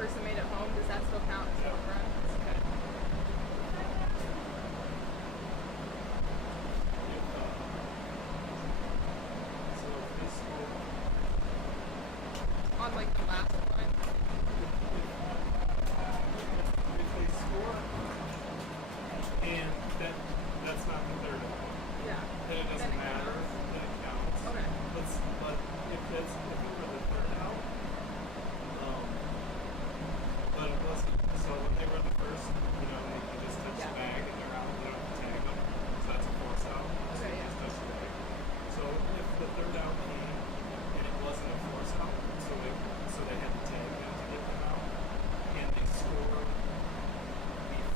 person made it home, does that still count as home run? Okay. So if they score on like the last one. If they score and that's not the third out, Yeah. then it doesn't matter. Then it counts. Okay. But if it were the third out, but it wasn't. So when they run the first, they just touch the bag and they're out. You don't have to tag them. So that's a force out. So Okay, you just touch the bag. So if the third out came and it wasn't a force out, so they had to tag them to get them out, and they scored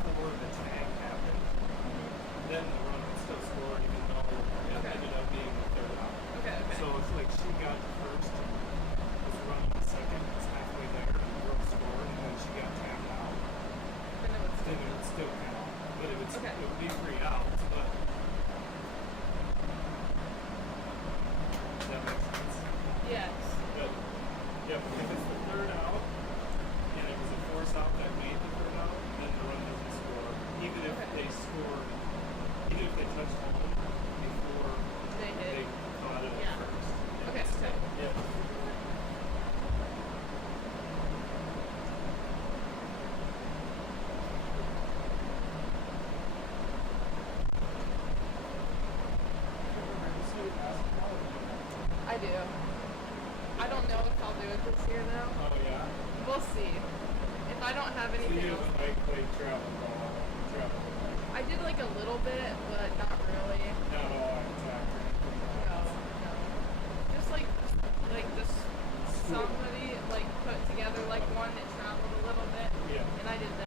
before the tag happened, then the run would still score even though it ended up being the third out. Okay. So if like she got the first, was running the second, was halfway there, and the girl scored, and then she got tapped out, Then it would then it would still count. But it Okay. would be 3 outs, but does that make sense? Yes. But if it's the third out, and it was a force out that made the third out, then the run doesn't score. Even if they scored, even if they touched home before They caught it Yeah. at first. Okay. Yeah. I do. I don't know if I'll do it this year though. Oh yeah. We'll see. If I don't have So anything you else. like travel ball, travel. I did like a little bit, but not really. Not all attack or anything. No. Just like just somebody like put together like one that traveled a little bit. Yeah. And I did that.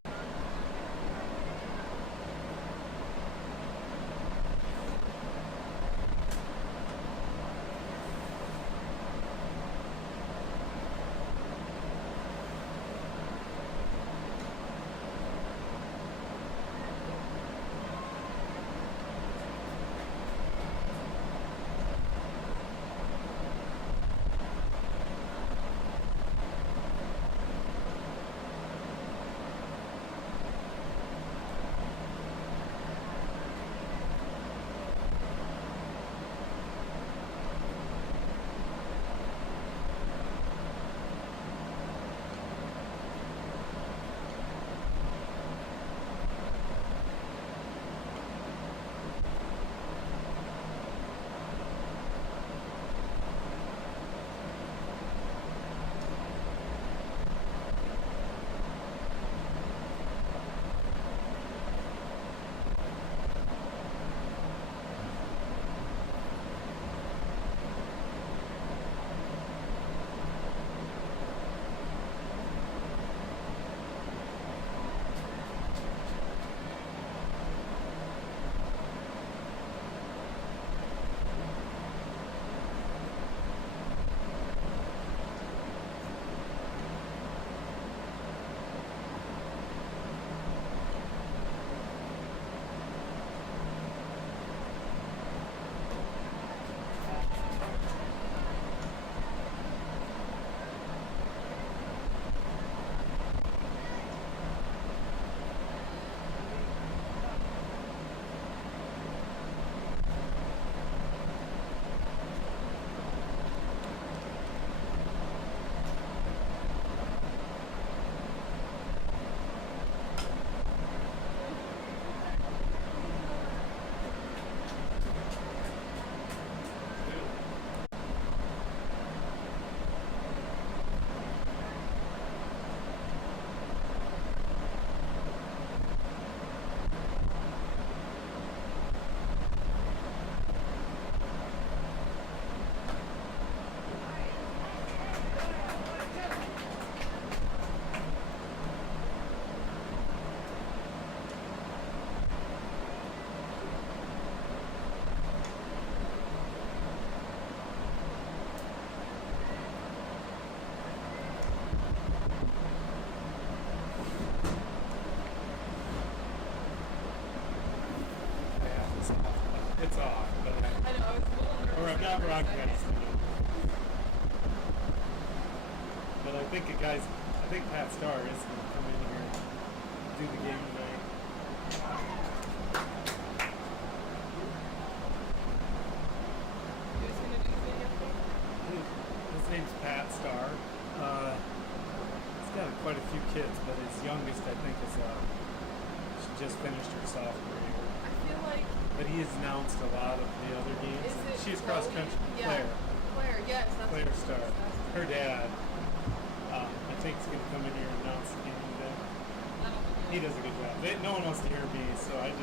It's off, but I know, I was a little nervous. or I'm not broadcasting. but I think Pat Starr is going to come in here and do the game tonight. Who's gonna do the video thing? His name's Pat Starr. He's got quite a few kids, but his youngest, I think, is she just finished her sophomore year. I feel like. But he has announced a lot of the other games. Is it She's Chloe? cross country. Yeah. Claire, yes, that's Claire what Starr. that's Her dad, I think, is going to come in here and announce the game today. that'll be good. He does a good job. No one wants to hear me, so I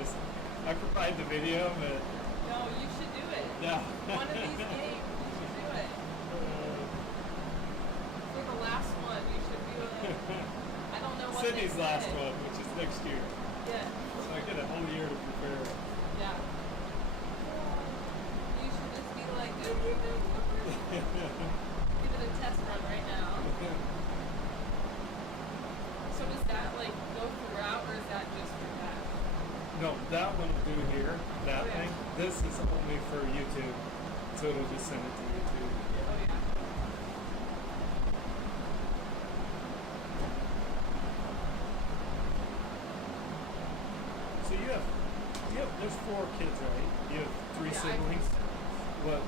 provide the video, but No, you should do it. yeah. One of these games, you should do it. For the last one, you should do it. I don't know what Sydney's they last said. one, which is next year. Yeah. So I get a whole year to prepare. Yeah. You should just be like, give it a test run right now. So does that like go throughout, or is that just for that? No, that one will do here, that Oh, yeah. thing. This is only for YouTube, so it'll just send it to YouTube. Oh yeah. So you have, there's 4 kids, right? You have 3 Yeah, siblings? What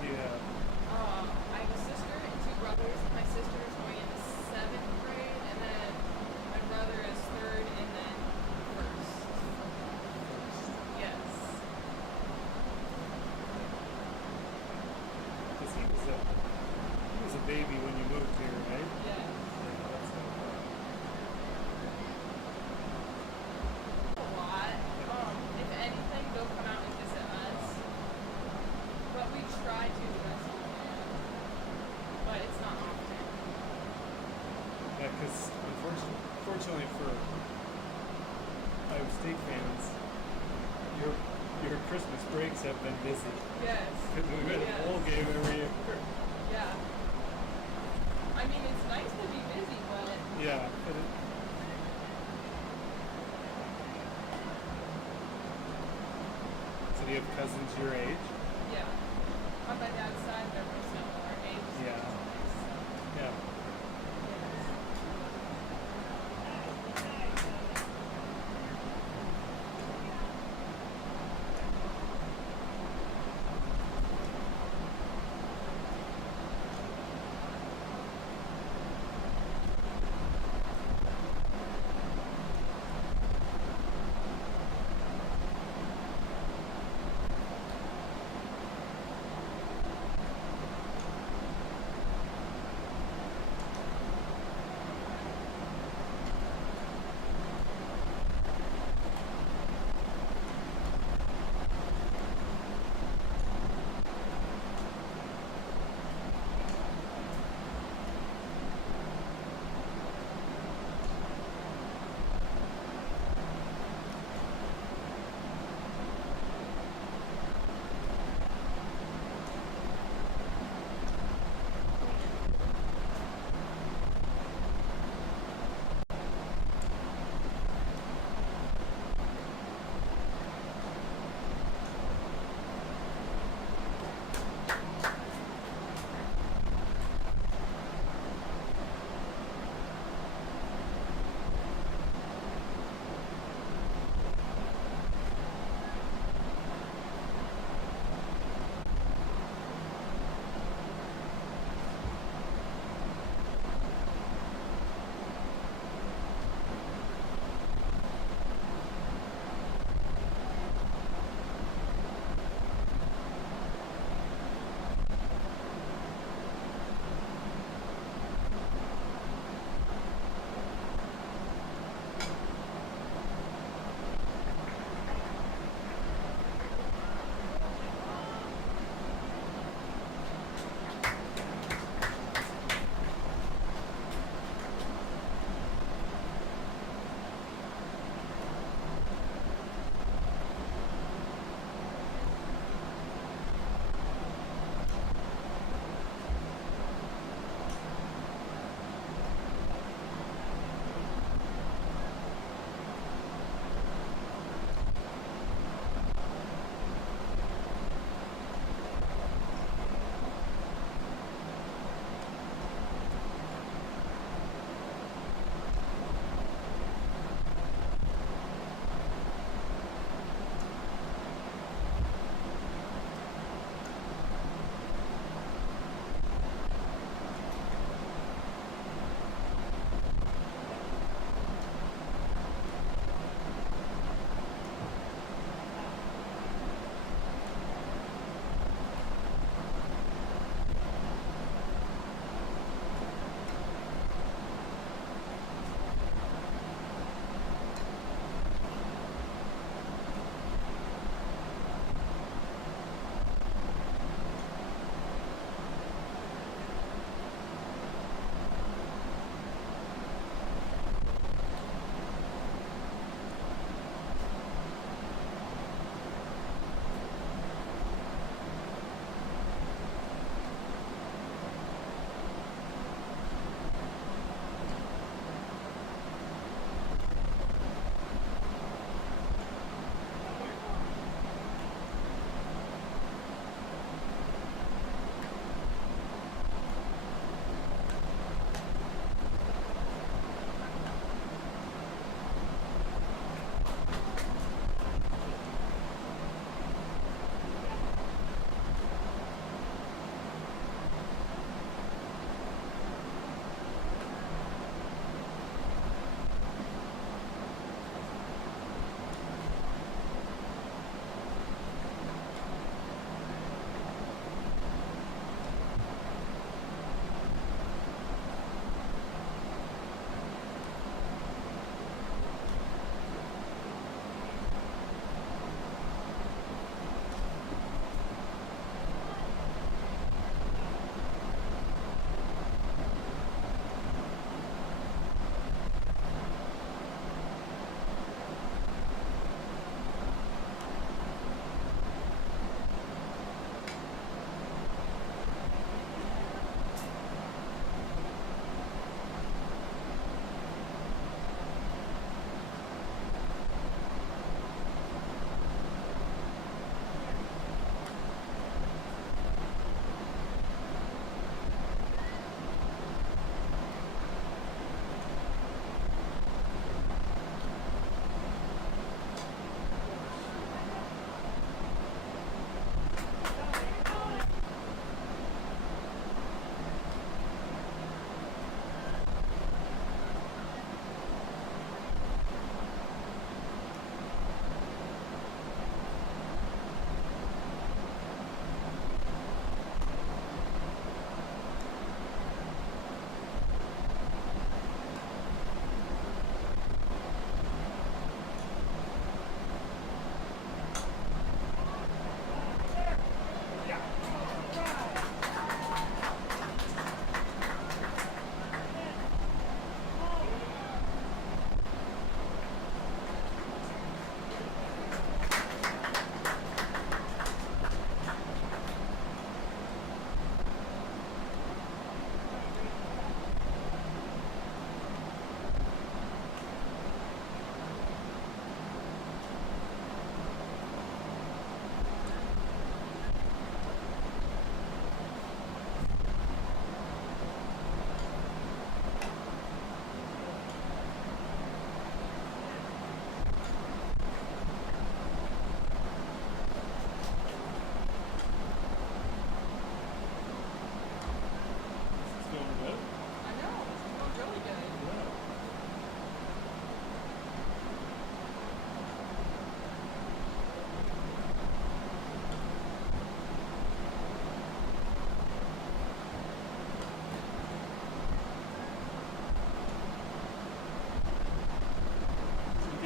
do you have? I have a sister and 2 brothers. My sister is going into 7th grade, and then my brother is 3rd, and then 1st. Yes. Because he was a baby when you moved here, right? Yeah. Yeah, that's no problem. A lot. If anything, they'll come out and visit us. But we try to the best we can. But it's not often. Yeah, because unfortunately for Iowa State fans, your Christmas breaks have been busy. Yes. Because we win a bowl game every year. Yeah. I mean, it's nice to be busy, but Yeah. So do you have cousins your age? yeah. On my dad's side, they're more similar age. Yeah. Yeah.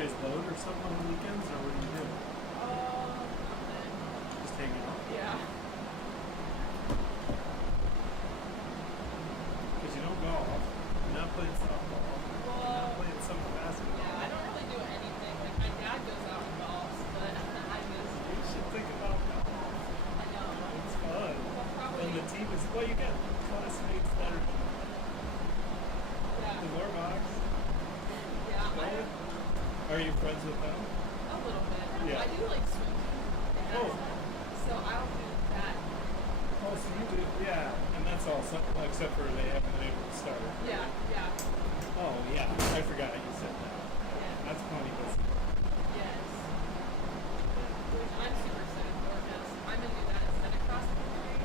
guys load or something on the weekends, or what do you do? Nothing. Just hang out? Yeah. Because you don't golf. You're not playing softball. You're not Well, playing summer basketball. yeah, I don't really do anything. Like, my dad goes out and golfs, but I just, You should think about golf. I know. It's fun. Well, probably, And the team is, well, you got classmates that are yeah. the Warbox. Yeah, Are you friends with them? a little bit. Yeah. I do like swimming. And Oh. So I'll do that. Oh, so you do, yeah. And that's all, except for they haven't been able to start. Yeah, yeah, Oh, yeah. I forgot you said that. yeah. That's funny. Yes. Which I'm super excited for because I'm going to do that instead of cross country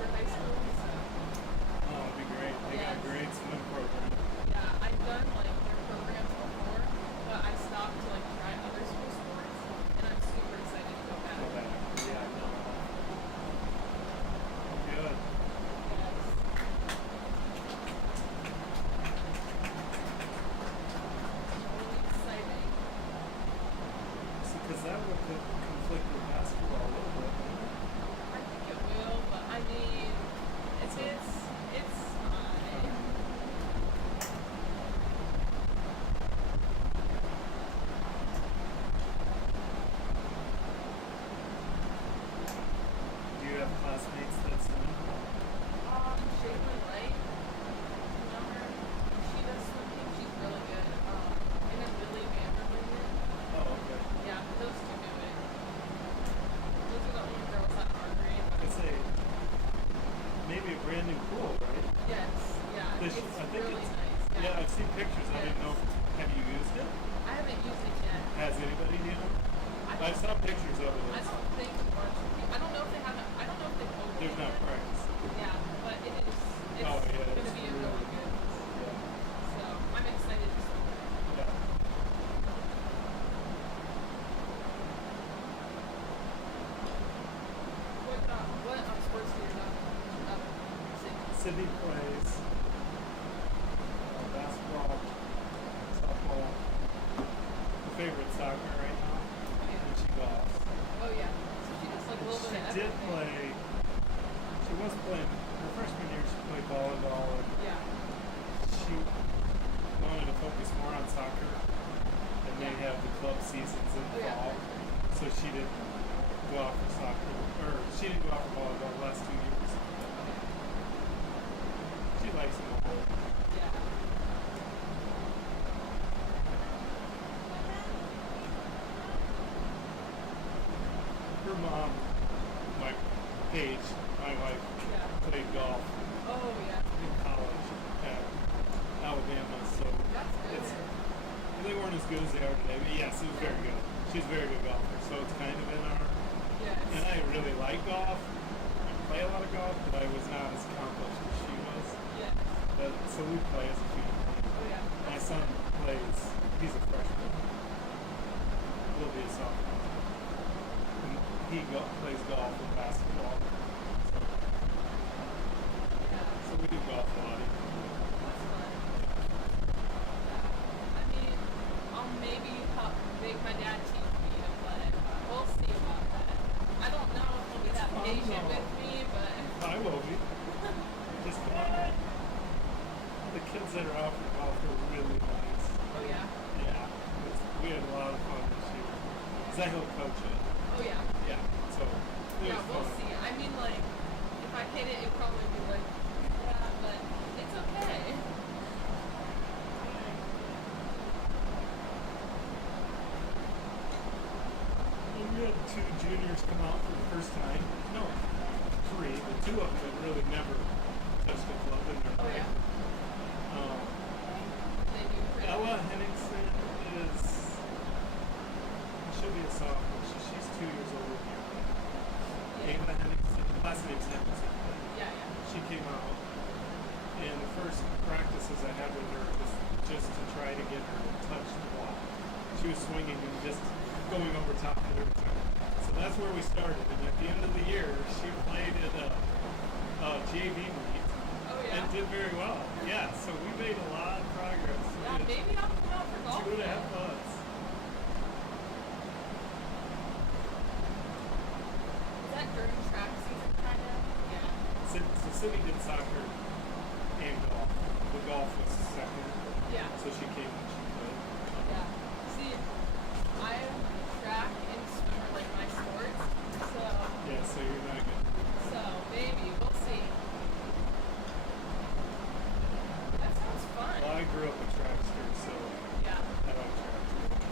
for high school. So, Oh, it'd be great. They got a Yes. great swim program. yeah, I've done like their programs before, but I stopped to like try other school sports, and I'm super excited to go back. Go back. Yeah, no. Good. Yes. Really exciting. Because that would conflict with basketball a little bit, wouldn't it? I think it will, but I mean, it's fine. Do you have classmates that swim? Shaylin Wright, you know her? She does swimming. She's really good. And then Lily Vanderbilt. Oh, okay. Yeah, those two do it. Those are the only girls that are great. I'd say maybe a brand new pool, right? Yes, yeah. This- It's I think really it's- nice. Yeah, I've seen pictures. I didn't know. Have you used it? I haven't used it yet. Has anybody, do you know? I I saw pictures of it. I don't think much. I don't know if they haven't. I don't know if they've opened There's it not yet. practice. Yeah, but it is. It's Oh, yeah, going to it's be a really really good. Yeah. So I'm excited to swim. Yeah. What sports do your Sydney plays basketball, softball. Her favorite soccer right now, and she golfs. Oh yeah. So she does like a little She bit of did everything. play. She was playing her freshman year. She played volleyball, and Yeah. she wanted to focus more on soccer. And they Yeah. have the club seasons in the Oh, yeah. fall, so she didn't go out for soccer, or she didn't go out for volleyball the last 2 years. She likes it a whole. Yeah. Her mom, my Paige, my wife, Yeah. played golf Oh yeah. in college at Alabama, so That's good. they weren't as good as they are today, but yes, it was very good. She's a very good golfer, so it's kind of in our. Yes. And I really like golf. I play a lot of golf, but I was not as accomplished as she was. Yes. So we play as a family. Oh yeah. My son plays. He's a freshman. Will be a sophomore. And he plays golf and basketball. Yeah. So we do golf a lot. That's fun. Yeah. I mean, I'll maybe make my dad teach me to play. We'll see about that. I don't know if he'll be that fun, patient though. with me, but I will be. Just come on. The kids that are out for golf are really nice. oh yeah. Yeah. We had a lot of fun this year. Because I helped coach it. Oh yeah. Yeah. So it Yeah, was we'll fun. see. I mean, like, if I hit it, it'd probably be like, yeah, but it's okay. Well, we had 2 juniors come out for the first time. No, 3, but 2 of them had really never touched a club in their Oh life. yeah. Um, They do pretty Ella good. Henningsen is, she'll be a sophomore, so she's 2 years older than you. Yeah. Ava Henningsen, last name's Henningsen. Yeah, yeah. She came out, and the first practices I had with her was just to try to get her to touch the ball. She was swinging and just going over top of her. So that's where we started, and at the end of the year, she played at a JV meet. Oh yeah. And did very well. Yeah, so we made a lot of progress. Yeah, maybe I'll come out for golf. 2.5 then. months. Sydney did soccer and golf. The golf was second, Yeah. so she came when she could. Yeah. See, I am track and swimmer like my sports, so Yeah, so you're not good. maybe we'll see. That sounds fun. Well, I grew up a trackster, so Yeah. I like track too.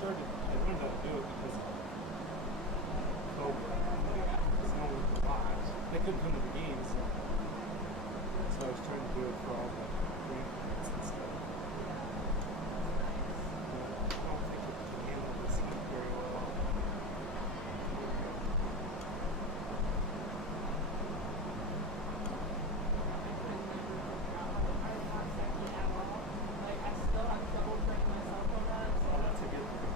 I learned how to do it because of COVID. Because no one could watch. They couldn't come to the games. So I was trying to do it for all the grandparents and stuff. But I don't think it can handle this heat very well. Oh, that's a good thing.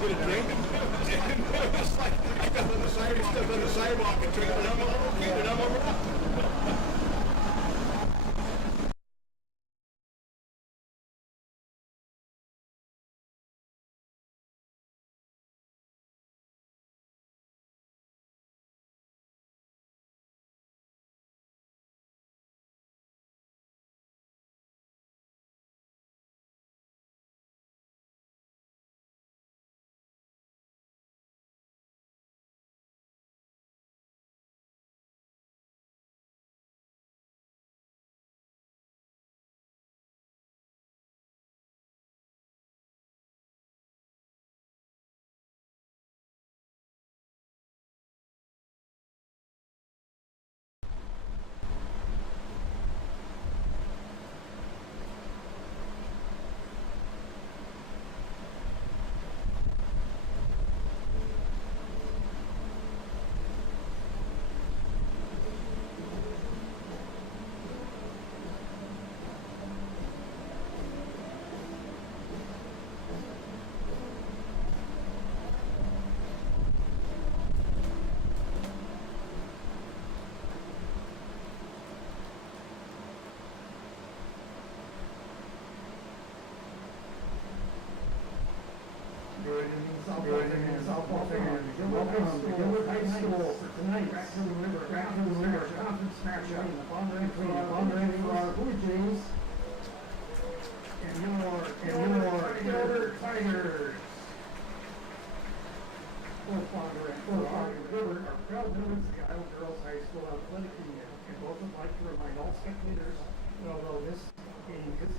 get a drink. It's like I stepped on the sidewalk and turned it on. Okay, then I'm over. Welcome to Gilbert High School for tonight. Back to the river conference matchup. Bondurant for our Blue Jays and your Gilbert Tigers. Both Bondurant and Gilbert are proud members of the Iowa Girls High School Athletic Union, and both would like to remind all spectators that although this game is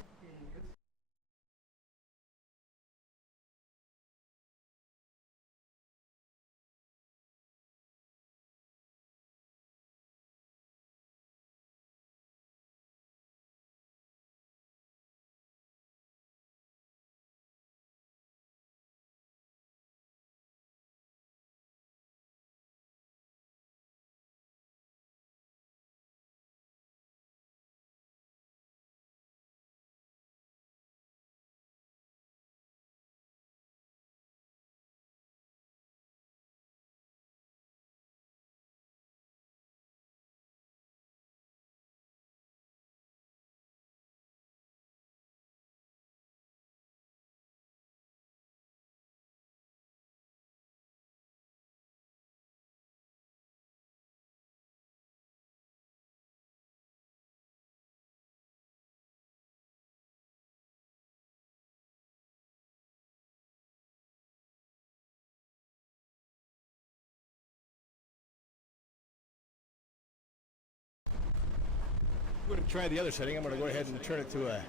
We're going to try the other setting. I'm going to go ahead and turn it to a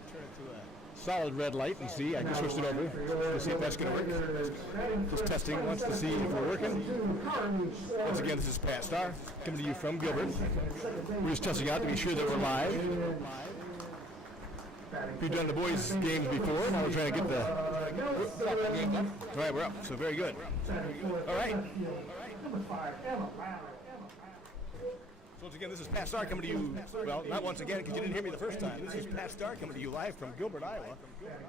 solid red light and see. I just switched it over to see if that's going to work. Just testing once to see if we're working. Once again, this is Pat Starr coming to you from Gilbert. We're just testing out to be sure that we're live. We've done the boys' games before. Now we're trying to get the game up. All right, we're up. So very good. All right. So once again, this is Pat Starr coming to you, well, not once again because you didn't hear me the first time. This is Pat Starr coming to you live from Gilbert, Iowa,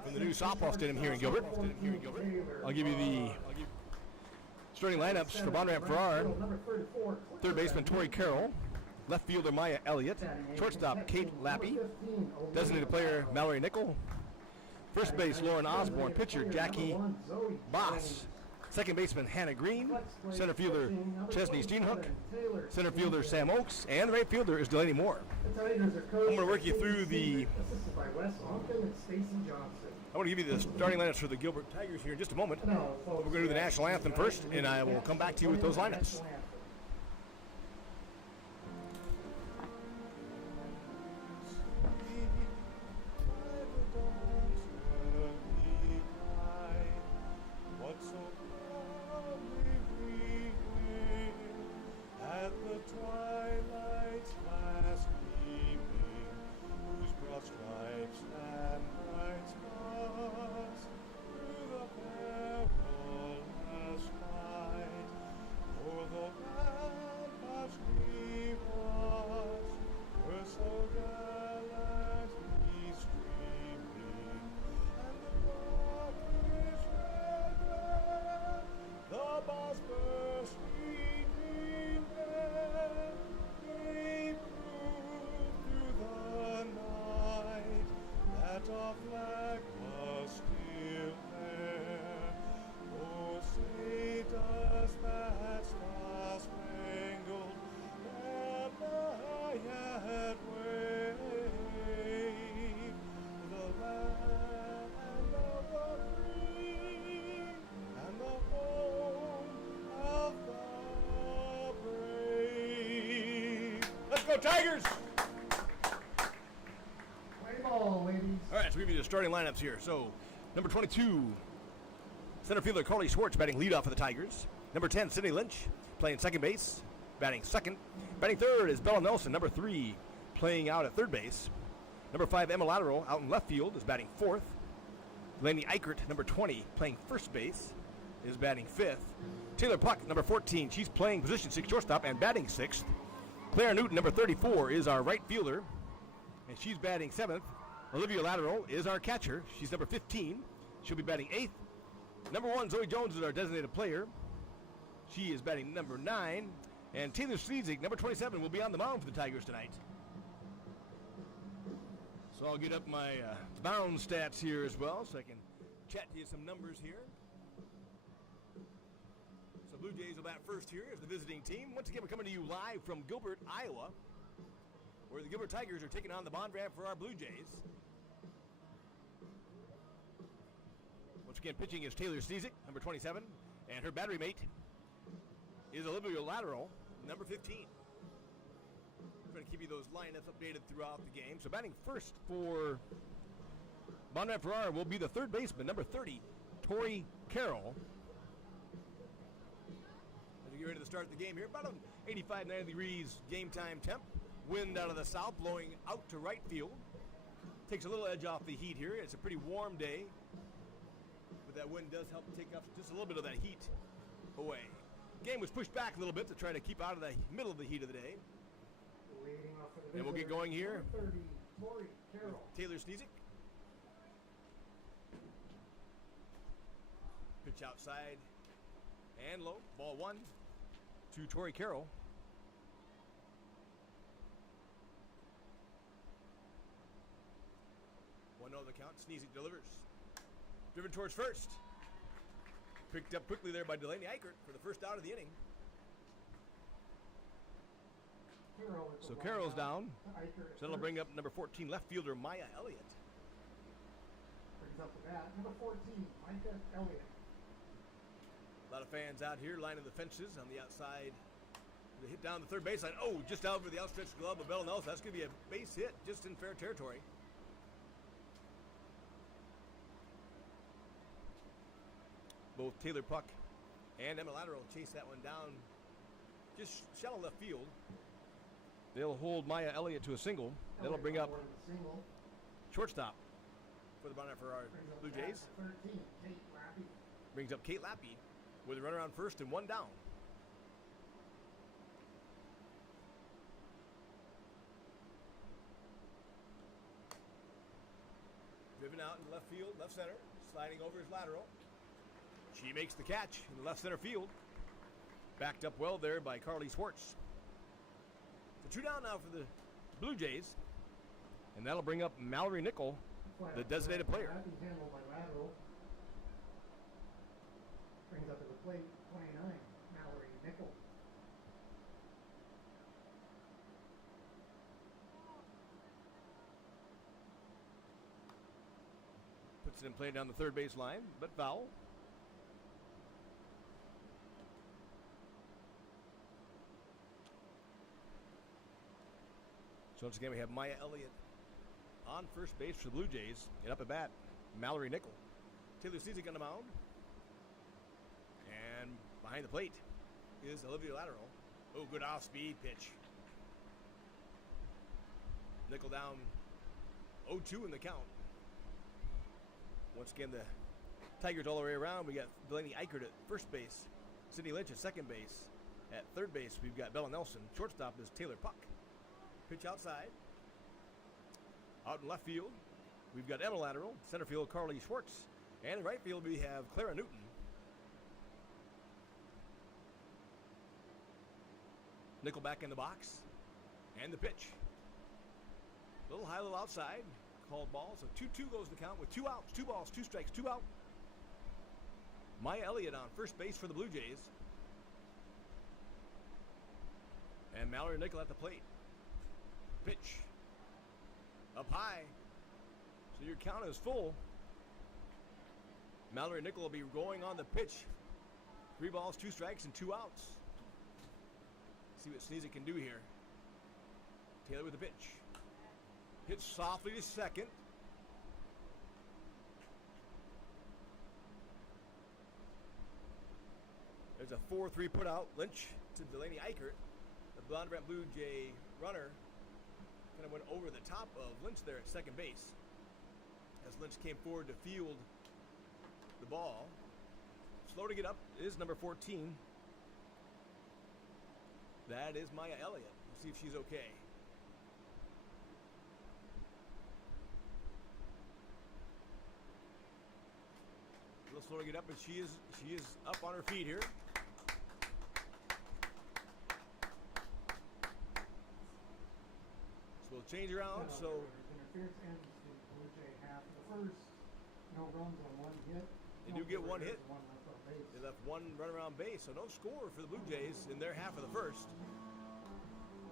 from the new softball stadium here in Gilbert. I'll give you the starting lineups for Bondurant Farrar. Third baseman Tori Carroll, left fielder Maya Elliott, shortstop Kate Lappy, designated player Mallory Nickel, first base Lauren Osborne, pitcher Jackie Boss, second baseman Hannah Green, center fielder Chesney Steenhook, center fielder Sam Oakes, and the right fielder is Delaney Moore. I'm going to work you through the I want to give you the starting lineups for the Gilbert Tigers here in just a moment. We're going to do the national anthem first, and I will come back to you with those lineups. For the especially needed. They proved through the night that our flag was still there. Oh, say does that star-spangled banner yet wave? The land of the free and the home of the brave. Let's go, Tigers! Play ball, ladies. All right, so we'll give you the starting lineups here. So, number 22, center fielder Carly Schwartz batting leadoff for the Tigers. Number 10, Sydney Lynch playing second base, batting second. Batting third is Bella Nelson, number 3, playing out at third base. Number 5, Emma Lateral, out in left field, is batting fourth. Laney Eichert, number 20, playing first base, is batting fifth. Taylor Puck, number 14, she's playing position 6 shortstop and batting sixth. Claire Newton, number 34, is our right fielder, and she's batting seventh. Olivia Lateral is our catcher. She's number 15. She'll be batting eighth. Number 1, Zoe Jones, is our designated player. She is batting number 9. And Taylor Sleezig, number 27, will be on the mound for the Tigers tonight. So I'll get up my mound stats here as well so I can chat to you some numbers here. So Blue Jays will bat first here as the visiting team. Once again, we're coming to you live from Gilbert, Iowa, where the Gilbert Tigers are taking on the Bondurant for our Blue Jays. Once again, pitching is Taylor Sleezig, number 27, and her battery mate is Olivia Lateral, number 15. We're going to keep you those lineups updated throughout the game. So batting first for Bondurant Ferrara will be the third baseman, number 30, Tori Carroll. As we get ready to start the game here, about an 85, 90 degrees game time temp. Wind out of the south blowing out to right field. Takes a little edge off the heat here. It's a pretty warm day, but that wind does help take up just a little bit of that heat away. Game was pushed back a little bit to try to keep out of the middle of the heat of the day. Leading off for the And we'll get going here. Number 30, Tori Carroll. Taylor Sleezig. Pitch outside and low. Ball 1 to Tori Carroll. 1-0 the count. Sleezig delivers. Driven towards first. Picked up quickly there by Delaney Eichert for the first out of the inning. So Carroll's down. So that'll bring up number 14 left fielder Maya Elliott. Brings up the bat. Number 14, Micah Elliott. A lot of fans out here lining the fences on the outside. They hit down the third baseline. Oh, just out for the outstretched glove of Bella Nelson. That's going to be a base hit just in fair territory. Both Taylor Puck and Emma Lateral chase that one down just shallow left field. They'll hold Maya Elliott to a single. That'll bring up shortstop for the Bondurant Ferrara Blue Jays. 13, Kate Lappy. Brings up Kate Lappy with a runner on first and one down. Driven out in left field, left center, sliding over his lateral. She makes the catch in the left center field. Backed up well there by Carly Schwartz. So 2 down now for the Blue Jays. And that'll bring up Mallory Nickel, the designated player. Handled by Lateral. Brings up to the plate, 29, Mallory Nickel. Puts it in play down the third base line, but foul. So once again, we have Maya Elliott on first base for the Blue Jays. And up at bat, Mallory Nickel. Taylor Sleezig on the mound. And behind the plate is Olivia Lateral. Oh, good off-speed pitch. Nickel down 0-2 in the count. Once again, the Tigers all the way around. We got Delaney Eichert at first base. Sydney Lynch at second base. At third base, we've got Bella Nelson. Shortstop is Taylor Puck. Pitch outside. Out in left field, we've got Emma Lateral. Center field, Carly Schwartz. And in right field, we have Clara Newton. Nickel back in the box. And the pitch. Little high, little outside. Called ball. So 2-2 goes the count with 2 outs, 2 balls, 2 strikes, 2 out. Maya Elliott on first base for the Blue Jays. And Mallory Nickel at the plate. Pitch. Up high. So your count is full. Mallory Nickel will be going on the pitch. 3 balls, 2 strikes, and 2 outs. See what Sneezy can do here. Taylor with the pitch. Hits softly to second. There's a 4-3 put out. Lynch to Delaney Eichert. The Bondurant Blue Jay runner kind of went over the top of Lynch there at second base as Lynch came forward to field the ball. Slow to get up is number 14. That is Maya Elliott. We'll see if she's okay. A little slow to get up, but she is up on her feet here. So we'll change around. So interference ends the Blue Jay half of the first. No runs on 1 hit. They do get 1 hit. One left on base. They left 1 run around base, so no score for the Blue Jays in their half of the first.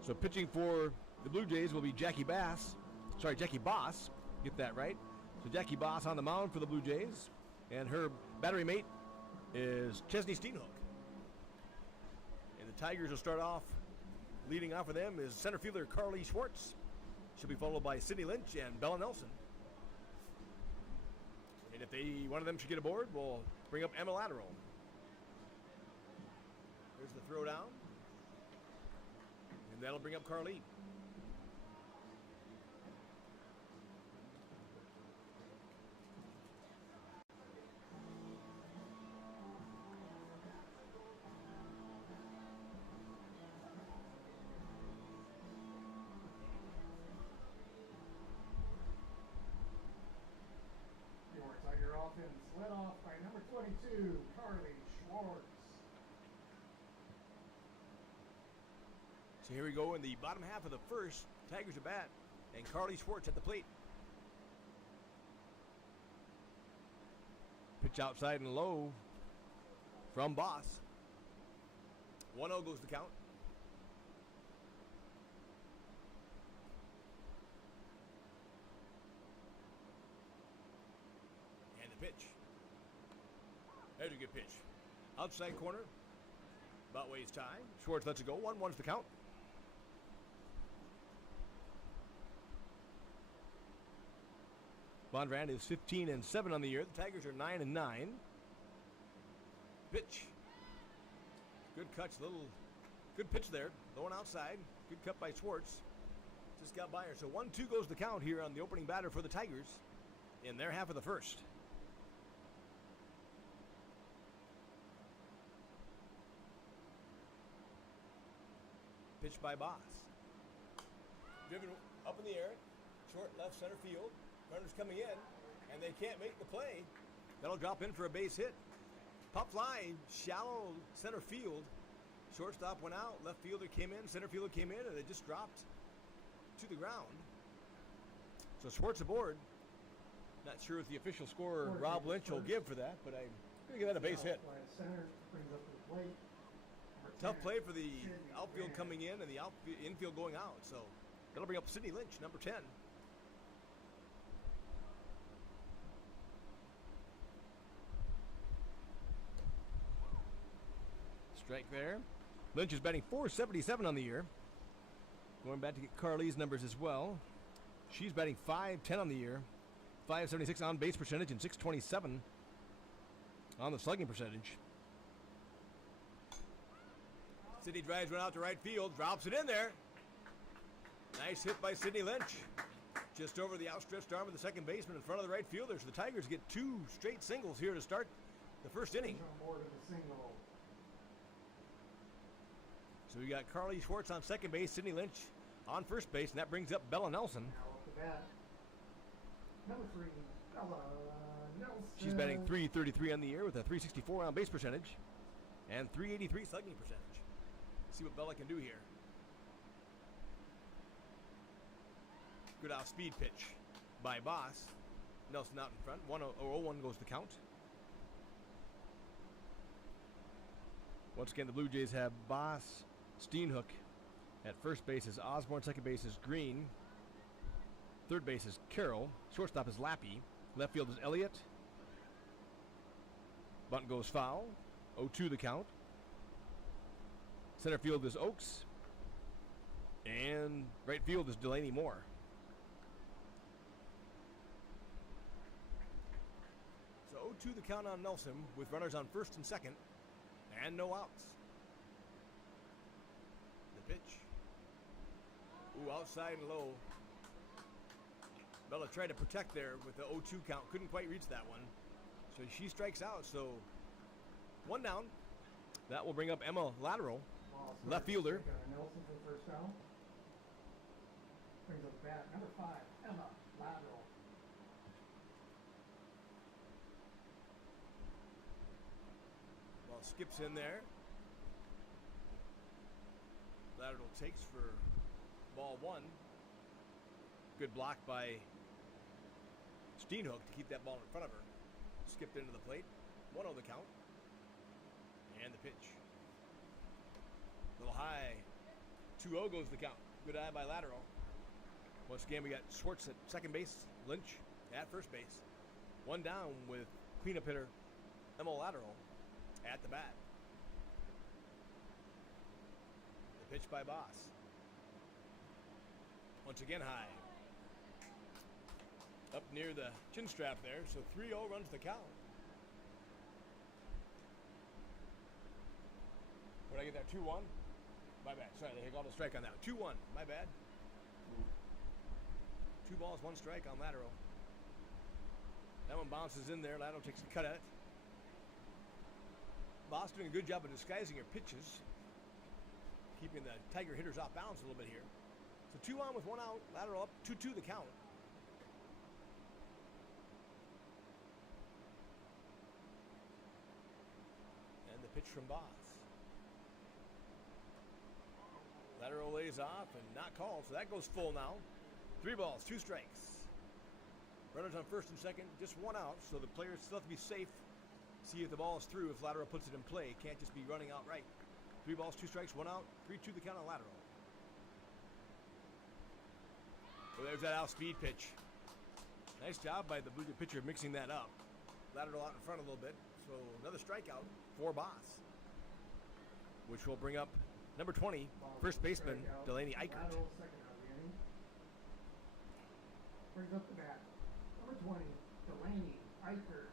So pitching for the Blue Jays will be Jackie Boss. Get that right. So Jackie Boss on the mound for the Blue Jays. And her battery mate is Chesney Steenhook. And the Tigers will start off. Leading off for them is center fielder Carly Schwartz. She'll be followed by Sydney Lynch and Bella Nelson. And if one of them should get aboard, we'll bring up Emma Lateral. There's the throw down. And that'll bring up Carly. Tiger offense led off by number 22, Carly Schwartz. So here we go in the bottom half of the first. Tigers at bat, and Carly Schwartz at the plate. Pitch outside and low from Boss. 1-0 goes the count. And the pitch. There's a good pitch. Outside corner. About waist high. Schwartz lets it go. 1-1's the count. Bondurant is 15-7 on the year. The Tigers are 9-9. Pitch. Good catch. Good pitch there. Low and outside. Good cut by Schwartz. Just got by her. So 1-2 goes the count here on the opening batter for the Tigers in their half of the first. Pitch by Boss. Driven up in the air. Short left center field. Runners coming in, and they can't make the play. That'll drop in for a base hit. Pop fly, shallow center field. Shortstop went out, left fielder came in, center fielder came in, and it just dropped to the ground. So Schwartz aboard. Not sure what the official scorer, Rob Lynch, will give for that, but I'm going to give that a base hit. Center brings up the plate. Tough play for the outfield coming in and the infield going out. So that'll bring up Sydney Lynch, number 10. Strike there. Lynch is batting .477 on the year. Going back to get Carly's numbers as well. She's batting .510 on the year. .576 on base percentage and .627 on the slugging percentage. Sydney drives one out to right field, drops it in there. Nice hit by Sydney Lynch. Just over the outstretched arm of the second baseman in front of the right fielder. So the Tigers get 2 straight singles here to start the first inning. On board of the single. So we got Carly Schwartz on second base, Sydney Lynch on first base, and that brings up Bella Nelson. Now up the bat. Number 3, Bella Nelson. She's batting .333 on the year with a .364 on base percentage and .383 slugging percentage. See what Bella can do here. Good off speed pitch by Boss. Nelson out in front. 1-0-1 goes the count. Once again, the Blue Jays have Boss, Steenhook. At first base is Osborne. Second base is Green. Third base is Carroll. Shortstop is Lappy. Left field is Elliott. Bunt goes foul. 0-2 the count. Center field is Oaks. And right field is Delaney Moore. So 0-2 the count on Nelson with runners on first and second and no outs. The pitch. Ooh, outside and low. Bella tried to protect there with the 0-2 count. Couldn't quite reach that one. So she strikes out. So one down. That will bring up Emma Lateral, left fielder. Nelson for the first down. Brings up bat number 5, Emma Lateral. Ball skips in there. Lateral takes for ball 1. Good block by Steenhook to keep that ball in front of her. Skipped into the plate. 1-0 the count. And the pitch. Little high. 2-0 goes the count. Good eye by Lateral. Once again, we got Schwartz at second base. Lynch at first base. One down with cleanup hitter Emma Lateral at the bat. The pitch by Boss. Once again high. Up near the chin strap there, so 3-0 runs the count. What did I get there? 2-1? My bad. Sorry, they got a strike on that. 2-1. My bad. 2 balls, 1 strike on Lateral. That one bounces in there. Lateral takes a cut at it. Boss doing a good job of disguising her pitches, keeping the Tiger hitters off balance a little bit here. So 2 on with 1 out. Lateral up. 2-2 the count. And the pitch from Boss. Lateral lays off and not called, so that goes full now. 3 balls, 2 strikes. Runners on first and second, just 1 out, so the players still have to be safe. See if the ball is through, if Lateral puts it in play. Can't just be running out right. 3 balls, 2 strikes, 1 out. 3-2 the count on Lateral. So there's that off-speed pitch. Nice job by the Blue Jay pitcher mixing that up. Lateral out in front a little bit. So another strikeout for Boss, which will bring up number 20, first baseman Delaney Eichert. Lateral, second out of the inning. Brings up the bat. Number 20, Delaney Eichert.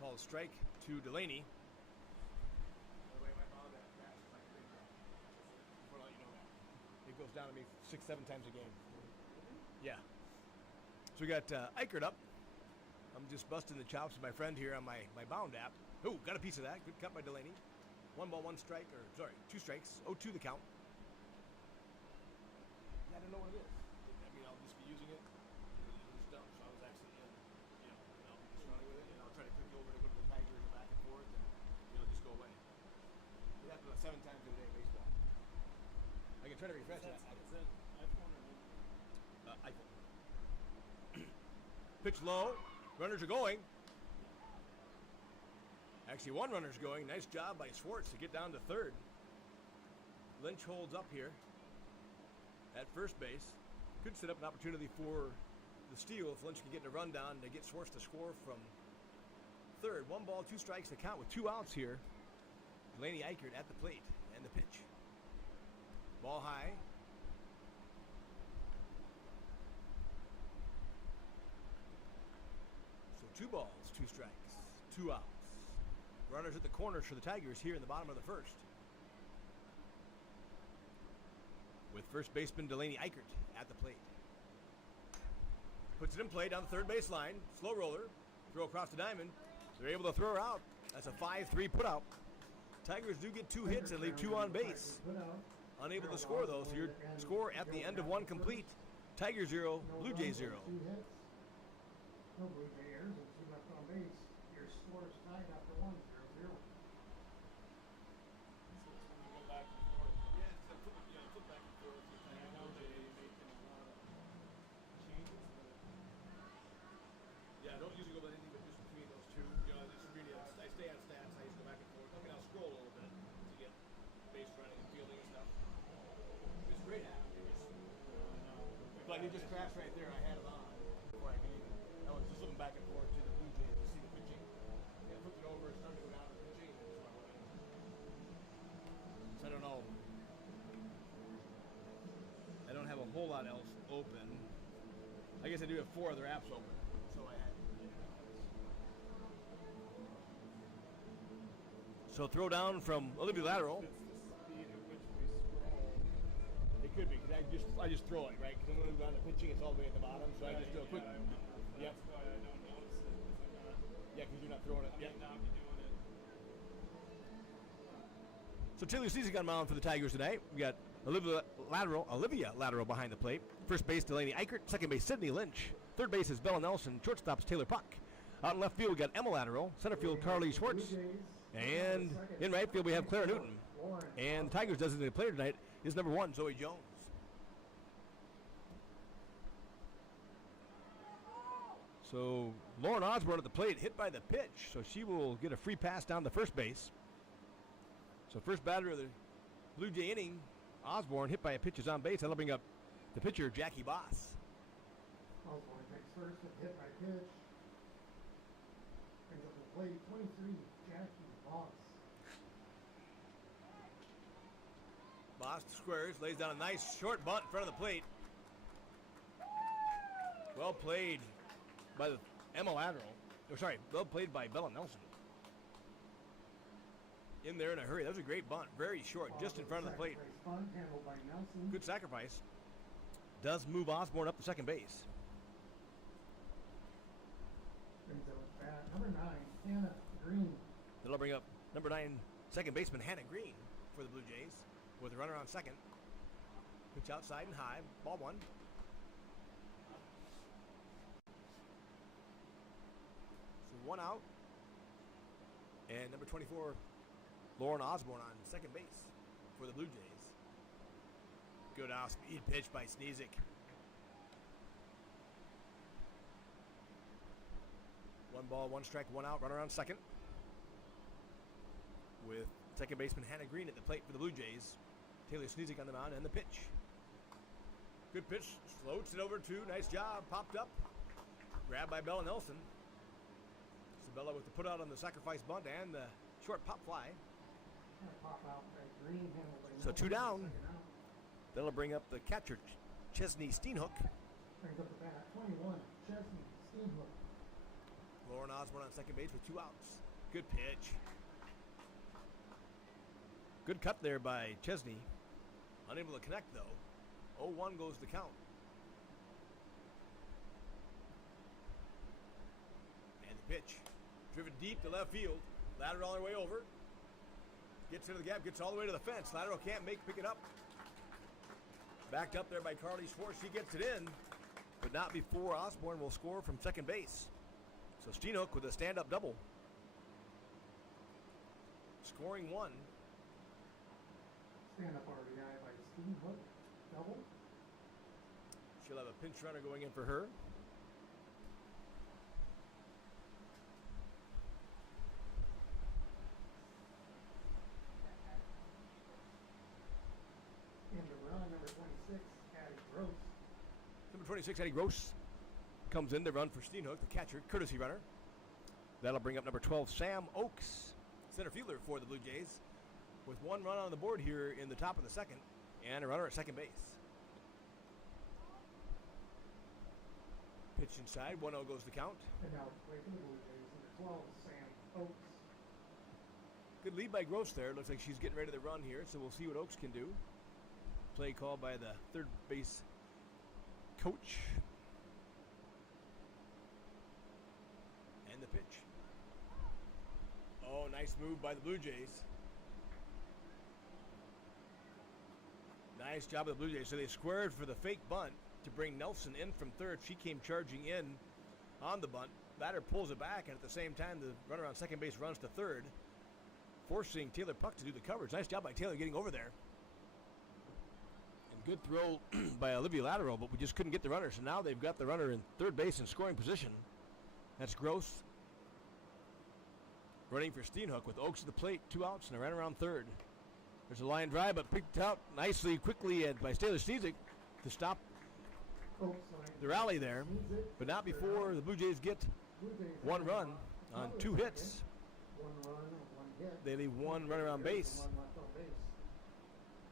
Call a strike to Delaney. By the way, my mom that crashed my green drum. Before I let you know that. It goes down to me 6-7 times a game. Yeah. So we got Eichert up. I'm just busting the chops with my friend here on my Bound app. Oh, got a piece of that. Good cut by Delaney. 1 ball, 1 strike, or sorry, 2 strikes. 0-2 the count. Yeah, I don't know what it is. I mean, I'll just be using it. It's dumb, so I was actually in, and I'll be just running with it, and I'll try to click over to go to the Tiger and back and forth, and it'll just go away. It happens about 7 times a day in baseball. I can try to refresh that. Is that iPhone or iPhone. Pitch low. Runners are going. Actually, 1 runner's going. Nice job by Schwartz to get down to third. Lynch holds up here at first base. Could set up an opportunity for the steal if Lynch can get a run down to get Schwartz to score from third. 1 ball, 2 strikes to count with 2 outs here. Delaney Eichert at the plate and the pitch. Ball high. So 2 balls, 2 strikes, 2 outs. Runners at the corners for the Tigers here in the bottom of the first. With first baseman Delaney Eichert at the plate. Puts it in play down the third base line. Slow roller. Throw across the diamond. They're able to throw her out. That's a 5-3 put out. Tigers do get 2 hits and leave 2 on base. Unable to score though, so your score at the end of 1 complete. Tiger 0, Blue Jay 0. 2 hits. No Blue Jay errors and 2 left on base. Your score is tied after 1, 0-0. stay on stats. I used to go back and forth. I mean, I'll scroll a little bit to get base running and fielding and stuff. It's a great app. But he just crashed right there. I had it on before I could even. I was just looking back and forth to the Blue Jays to see the pitching. And I flipped it over and started to go down to pitching. And that's where I went in. So I don't know. I don't have a whole lot else open. I guess I do have 4 other apps open. So I had. So throw down from Olivia Lateral. It's the speed at which we scroll. It could be because I just throw it right because I'm going to go down to pitching. It's all the way at the bottom, so I just do a quick. That's why I don't notice it. Yeah, because you're not throwing it. I Yeah. may not be doing it. So Taylor C's got mound for the Tigers tonight. We got Olivia Lateral behind the plate. First base Delaney Eichert. Second base Sydney Lynch. Third base is Bella Nelson. Shortstop's Taylor Puck. Out in left field we got Emma Lateral. Center field Carly Schwartz. And in right field we have Clara Newton. And the Tigers' designated player tonight is number 1, Zoe Jones. So Lauren Osborne at the plate, hit by the pitch. So she will get a free pass down to first base. So first batter of the Blue Jay inning, Osborne hit by a pitch is on base. That'll bring up the pitcher, Jackie Boss. Osborne takes first with hit by pitch. Brings up the plate, 23, Jackie Boss. Boss squares, lays down a nice short bunt in front of the plate. Well played by the Emma Lateral. Well played by Bella Nelson. In there in a hurry. That was a great bunt. Very short, just in front of the plate. Bunt handled by Nelson. Good sacrifice. Does move Osborne up to second base. Brings up with bat. Number 9, Hannah Green. That'll bring up number 9, second baseman Hannah Green for the Blue Jays with a runner on second. Pitch outside and high. Ball 1. So 1 out. And number 24, Lauren Osborne on second base for the Blue Jays. Good off-speed pitch by Sneezik. 1 ball, 1 strike, 1 out, runner on second. With second baseman Hannah Green at the plate for the Blue Jays. Taylor Sneezik on the mound and the pitch. Good pitch, floats it over to, nice job, popped up. Grabbed by Bella Nelson. Sabella with the put out on the sacrifice bunt and the short pop fly. Pop out by Green, handled by So Nelson. 2 down. Second out. That'll bring up the catcher, Chesney Steenhook. Brings up the bat, 21, Chesney Steenhook. Lauren Osborne on second base with 2 outs. Good pitch. Good cut there by Chesney. Unable to connect though. 0-1 goes the count. And the pitch. Driven deep to left field. Lateral all the way over. Gets into the gap, gets all the way to the fence. Lateral can't pick it up. Backed up there by Carly Schwartz. She gets it in, but not before Osborne will score from second base. So Steenhook with a stand-up double. Scoring 1. Stand-up RBI by Steenhook. Double. She'll have a pinch runner going in for her. And the run, number 26, Addie Gross. Number 26, Eddie Gross, comes in to run for Steenhook, the catcher, courtesy runner. That'll bring up number 12, Sam Oakes, center fielder for the Blue Jays, with 1 run on the board here in the top of the second, and a runner at second base. Pitch inside, 1-0 goes the count. And now play for the Blue Jays, number 12, Sam Oakes. Good lead by Gross there. Looks like she's getting ready to run here, so we'll see what Oakes can do. Play called by the third base coach. And the pitch. Oh, nice move by the Blue Jays. Nice job of the Blue Jays. So they squared for the fake bunt to bring Nelson in from third. She came charging in on the bunt. Batter pulls it back, and at the same time, the runner on second base runs to third, forcing Taylor Puck to do the coverage. Nice job by Taylor getting over there. And good throw by Olivia Lateral, but we just couldn't get the runner. So now they've got the runner in third base in scoring position. That's Gross. running for Steenhook with Oaks at the plate, 2 outs, and a run around third. There's a line drive, but picked out nicely, quickly by Taylor Stezic to stop the rally there, but not before the Blue Jays get 1 run on 2 hits. 1 run, 1 hit. They leave 1 runner on base. 1 left on base.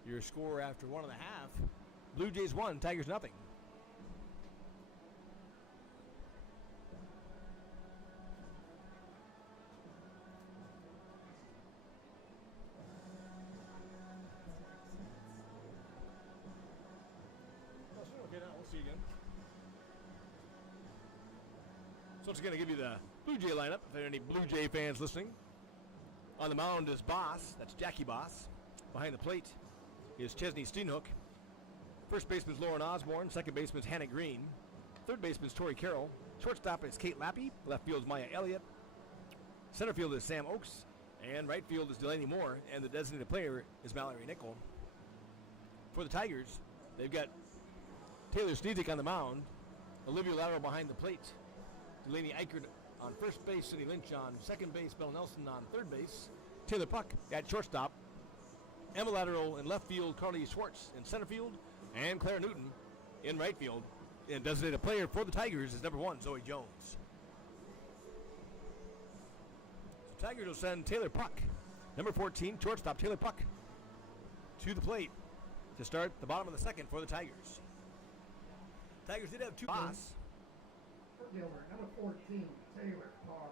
Your score after 1.5. Blue Jays 1, Tigers nothing. Okay, now we'll see you again. So it's going to give you the Blue Jay lineup, if there are any Blue Jay fans listening. On the mound is Boss, that's Jackie Boss. Behind the plate is Chesney Steenhook. First baseman is Lauren Osborne, second baseman is Hannah Green. Third baseman is Tori Carroll. Shortstop is Kate Lappy. Left field is Maya Elliott. Center field is Sam Oakes. And right field is Delaney Moore. And the designated player is Mallory Nickel. For the Tigers, they've got Taylor Stezic on the mound. Olivia Lateral behind the plate. Delaney Eichert on first base. Cindy Lynch on second base. Belle Nelson on third base. Taylor Puck at shortstop. Emma Lateral in left field. Carly Schwartz in center field. And Clara Newton in right field. And designated player for the Tigers is number 1, Zoe Jones. So Tigers will send Taylor Puck, number 14, shortstop Taylor Puck, to the plate to start the bottom of the second for the Tigers. Tigers did have 2 Boss. For Gilbert, number 14, Taylor Parr.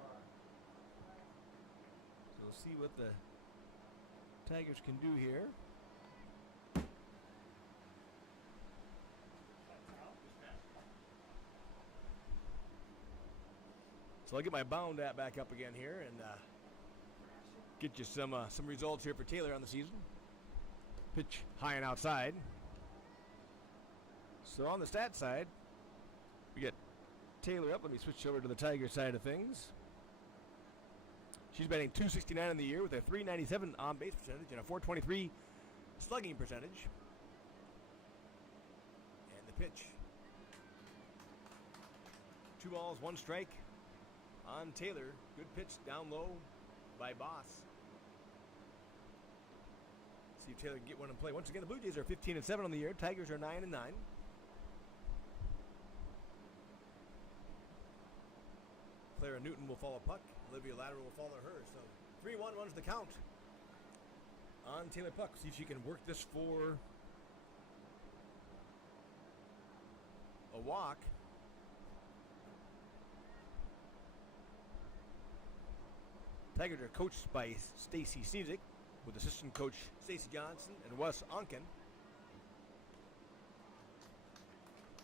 So we'll see what the Tigers can do here. So I'll get my bound app back up again here and get you some results here for Taylor on the season. Pitch high and outside. So on the stat side, we get Taylor up. Let me switch over to the Tiger side of things. She's batting .269 in the year with a .397 on-base percentage and a .423 slugging percentage. And the pitch. 2 balls, 1 strike on Taylor. Good pitch down low by Boss. See if Taylor can get one in play. Once again, the Blue Jays are 15-7 on the year. Tigers are 9-9. Clara Newton will follow Puck. Olivia Lateral will follow her. So 3-1 runs the count on Taylor Puck. See if she can work this for a walk. Tigers are coached by Stacy Stezic with assistant coach Stacey Johnson and Wes Onken.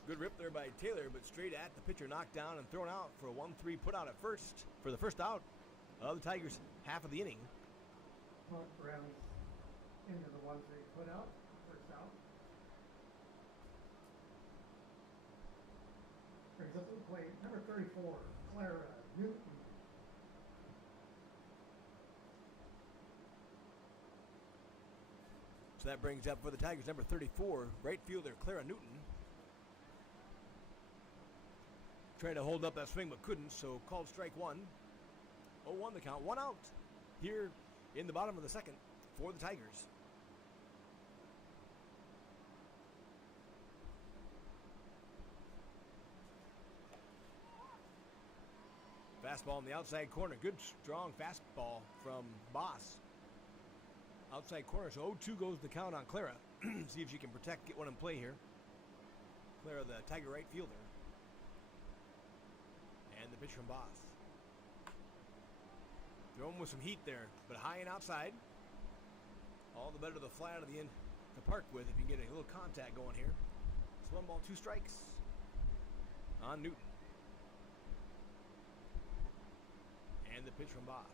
Good rip there by Taylor, but straight at the pitcher, knocked down and thrown out for a 1-3 put out at first for the first out of the Tigers' half of the inning. Puck rounds into the 1-3 put out, first out. Brings up to the plate, number 34, Clara Newton. So that brings up for the Tigers number 34, right fielder Clara Newton. Trying to hold up that swing but couldn't, so called strike 1. 0-1 the count, 1 out here in the bottom of the second for the Tigers. Fastball in the outside corner. Good, strong fastball from Boss. Outside corner, so 0-2 goes the count on Clara. See if she can protect, get one in play here. Clara, the Tiger right fielder. And the pitch from Boss. Throwing with some heat there, but high and outside. All the better to fly out of the end to park with if you can get a little contact going here. It's 1 ball, 2 strikes on Newton. And the pitch from Boss.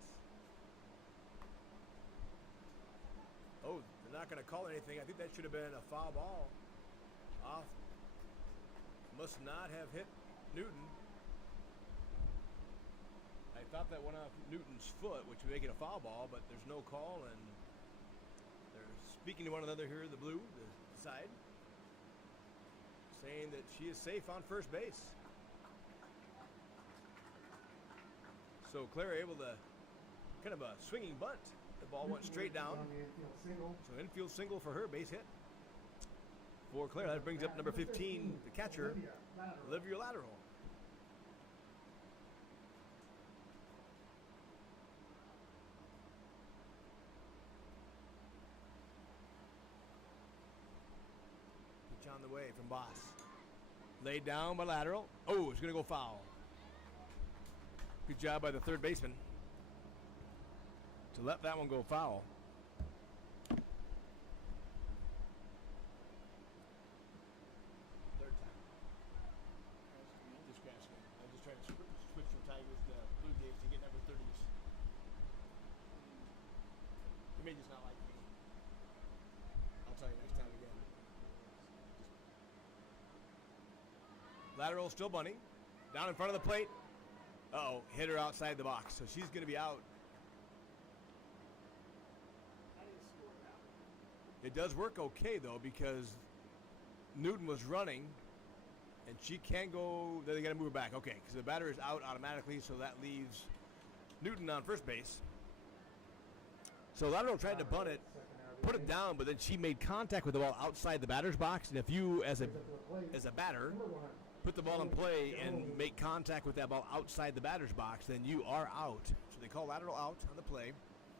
Oh, they're not going to call anything. I think that should have been a foul ball. Off. Must not have hit Newton. I thought that went off Newton's foot, which would make it a foul ball, but there's no call, and they're speaking to one another here, the blue, the side, saying that she is safe on first base. So Clara able to kind of a swinging bunt. The ball went straight On down. the infield single. So infield single for her, base hit. For Claire, that brings up number 15, the catcher, Olivia Lateral. Olivia Lateral. Pitch on the way from Boss. Laid down by Lateral. Oh, it's going to go foul. Good job by the third baseman to let that one go foul. Third time. Just scratching. I'm just trying to switch from Tigers to Blue Jays to get number 30s. You may just not like me. I'll tell you next time again. Lateral still bunting. Down in front of the plate. Uh-oh, hit her outside the box. So she's going to be out. It does work okay, though, because Newton was running, and she can go. Then they got to move her back. Okay, because the batter is out automatically, so that leaves Newton on first base. So Lateral tried to bunt it, put it down, but then she made contact with the ball outside the batter's box. And if you, as a batter, put the ball in play and make contact with that ball outside the batter's box, then you are out. So they call Lateral out on the play.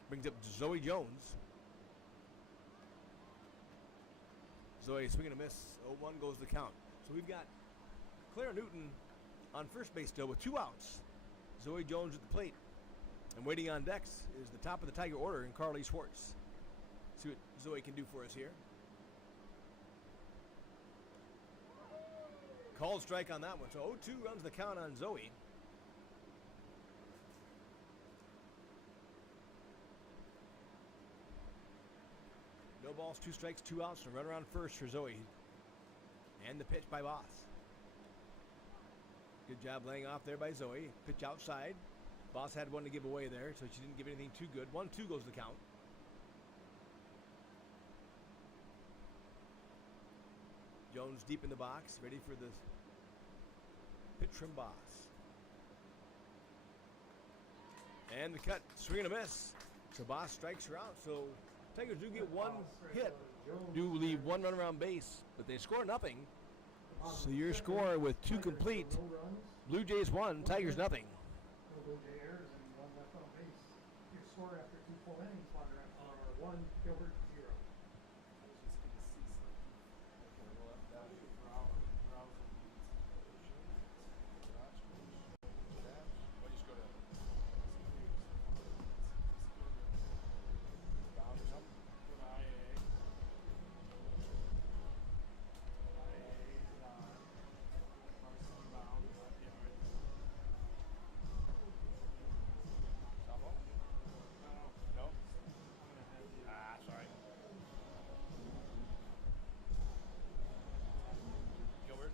Brings up Zoe Jones. Zoe swinging a miss. 0-1 goes the count. So we've got Claire Newton on first base still with 2 outs. Zoe Jones at the plate. And waiting on decks is the top of the Tiger order and Carly Schwartz. See what Zoe can do for us here. Called strike on that one. So 0-2 runs the count on Zoe. No balls, 2 strikes, 2 outs, and a run around first for Zoe. And the pitch by Boss. Good job laying off there by Zoe. Pitch outside. Boss had one to give away there, so she didn't give anything too good. 1-2 goes the count. Jones deep in the box, ready for the pitch from Boss. And the cut, swing and a miss. So Boss strikes her out. So Tigers do get 1 hit, do leave 1 run around base, but they score nothing. So your score with 2 complete, Blue Jays 1, Tigers nothing. No Blue Jay errors and 1 left on base. Your score after 2 full innings, Bondurant are 1, Gilbert 0. I was just going to see something. Sorry. Gilbert?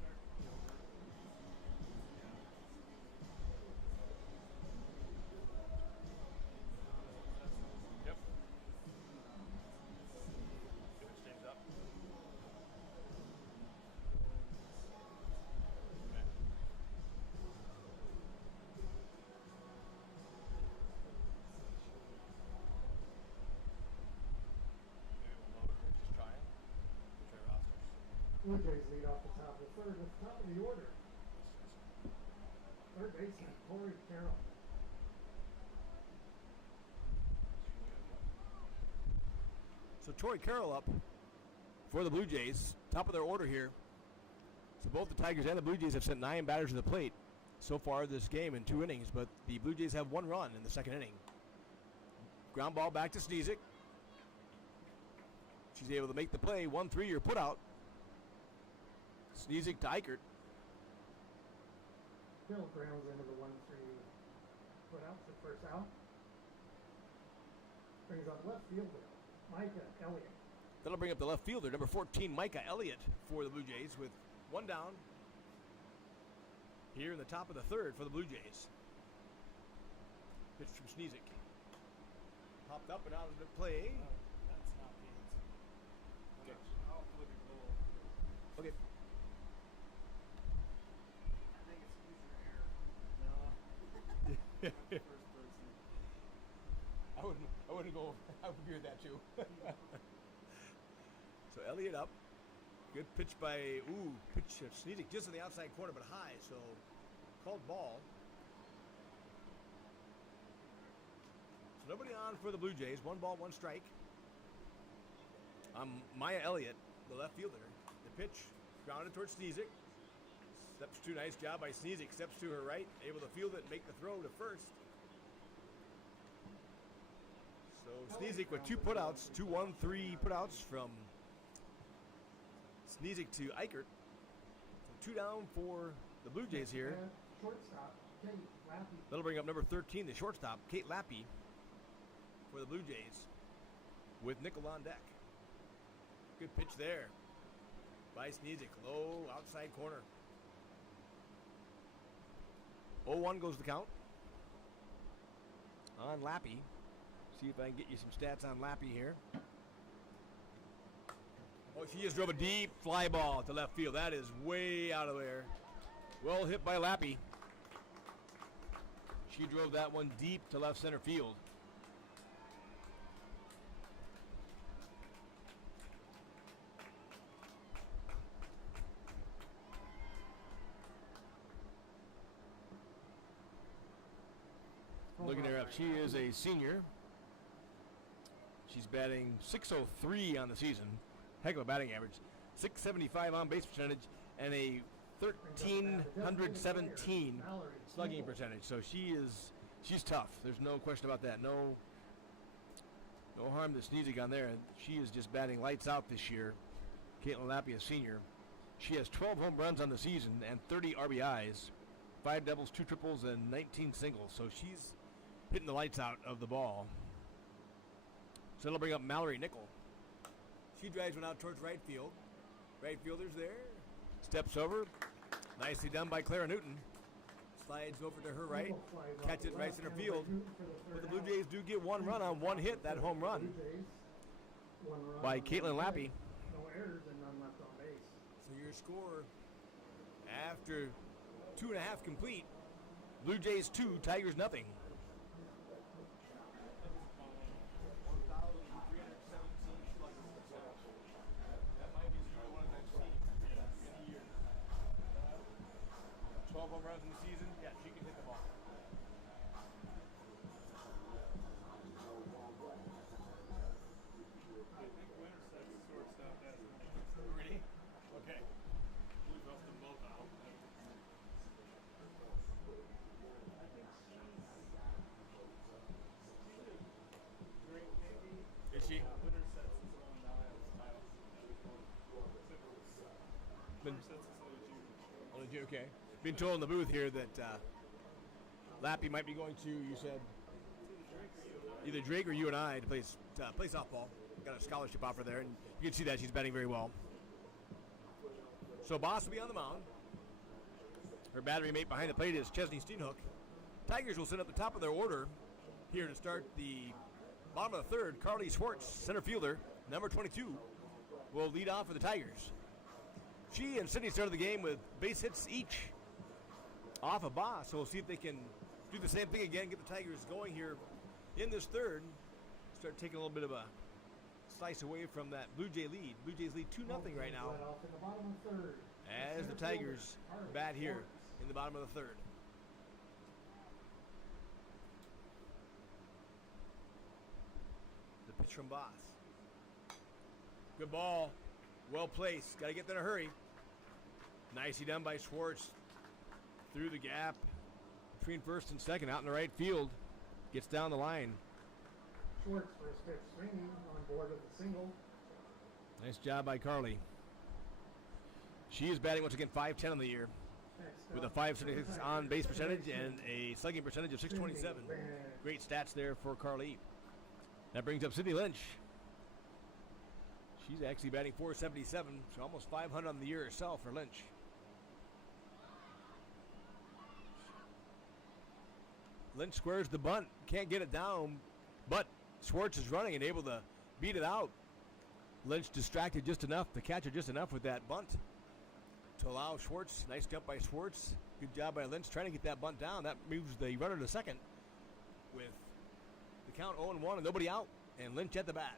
Yep. Give it stands up. Okay. Blue Jays lead off the top of the third at the top of the order. Third baseman, Corey Carroll. So Tori Carroll up for the Blue Jays, top of their order here. So both the Tigers and the Blue Jays have sent 9 batters to the plate so far this game in 2 innings, but the Blue Jays have 1 run in the second inning. Ground ball back to Sneezik. She's able to make the play, 1-3-er put out. Sneezik to Eichert. Bill grounds into the 1-3 put out for first out. Brings up left fielder, Micah Elliott. That'll bring up the left fielder, number 14, Micah Elliott, for the Blue Jays with 1 down here in the top of the third for the Blue Jays. Pitch from Sneezik. Popped up and out of the play. That's not the answer. Okay. I'll flip it goal. Okay. I think it's user error. No. That's the first person. wouldn't go. I would agree with that too. So Elliott up. Good pitch by pitch of Sneezik just in the outside corner, but high. So called ball. So nobody on for the Blue Jays. 1 ball, 1 strike. Maya Elliott, the left fielder. The pitch grounded towards Sneezik. Steps to, nice job by Sneezik. Steps to her right, able to field it and make the throw to first. So Sneezik with 2 putouts, 2-1-3 putouts from Sneezik to Eichert. So 2 down for the Blue Jays here. Shortstop, Kate Lappy. That'll bring up number 13, the shortstop, Kate Lappy, for the Blue Jays with Nickel on deck. Good pitch there by Sneezik, low outside corner. 0-1 goes the count on Lappy. See if I can get you some stats on Lappy here. Oh, she just drove a deep fly ball to left field. That is way out of there. Well hit by Lappy. She drove that one deep to left center field. Looking her up, she is a senior. She's batting .603 on the season. Heck of a batting average. .675 on base percentage and a 1,317 slugging percentage. So she's tough. There's no question about that. No harm to Sneezik on there. She is just batting lights out this year. Caitlin Lappy, a senior. She has 12 home runs on the season and 30 RBIs, 5 doubles, 2 triples, and 19 singles. So she's hitting the lights out of the ball. So that'll bring up Mallory Nickel. She drives one out towards right field. Right fielder's there. Steps over. Nicely done by Clara Newton. Slides over to her right. Catch it right center field. But the Blue Jays do get 1 run on 1 hit, that home run by Caitlin Lappy. No errors and none left on base. So your score after 2.5 complete, Blue Jays 2, Tigers nothing. 12 home runs in the season. Yeah, she can hit the ball. I think Winterset's shortstop has it. Really? Okay. We've left them both out. Is she? Winterset's is on the aisle. Been, Winterset's is only two, okay. Been told in the booth here that Lappy might be going to, you said, either Drake or you and I to play softball. Got a scholarship offer there, and you can see that she's batting very well. So Boss will be on the mound. Her battery mate behind the plate is Chesney Steenhook. Tigers will sit up the top of their order here to start the bottom of the third. Carly Schwartz, center fielder, number 22, will lead off for the Tigers. She and Sydney started the game with base hits each off of Boss, so we'll see if they can do the same thing again, get the Tigers going here in this third. Start taking a little bit of a slice away from that Blue Jay lead. Blue Jays lead 2-0 right now Off in the bottom of the third. as the Tigers bat here in the bottom of the third. The pitch from Boss. Good ball. Well placed. Got to get there in a hurry. Nicely done by Schwartz. Through the gap between first and second, out in the right field. Gets down the line. Schwartz first pitch swinging on board with a single. Nice job by Carly. She is batting once again .510 on the year Next with a up, .576 on base percentage and a slugging percentage of .627. Great stats there for Carly. That brings up Sydney Lynch. She's actually batting .477, so almost .500 on the year herself for Lynch. Lynch squares the bunt, can't get it down, but Schwartz is running and able to beat it out. Lynch distracted just enough, the catcher just enough with that bunt to allow Schwartz. Nice jump by Schwartz. Good job by Lynch trying to get that bunt down. That moves the runner to second with the count 0-1 and nobody out. And Lynch at the bat.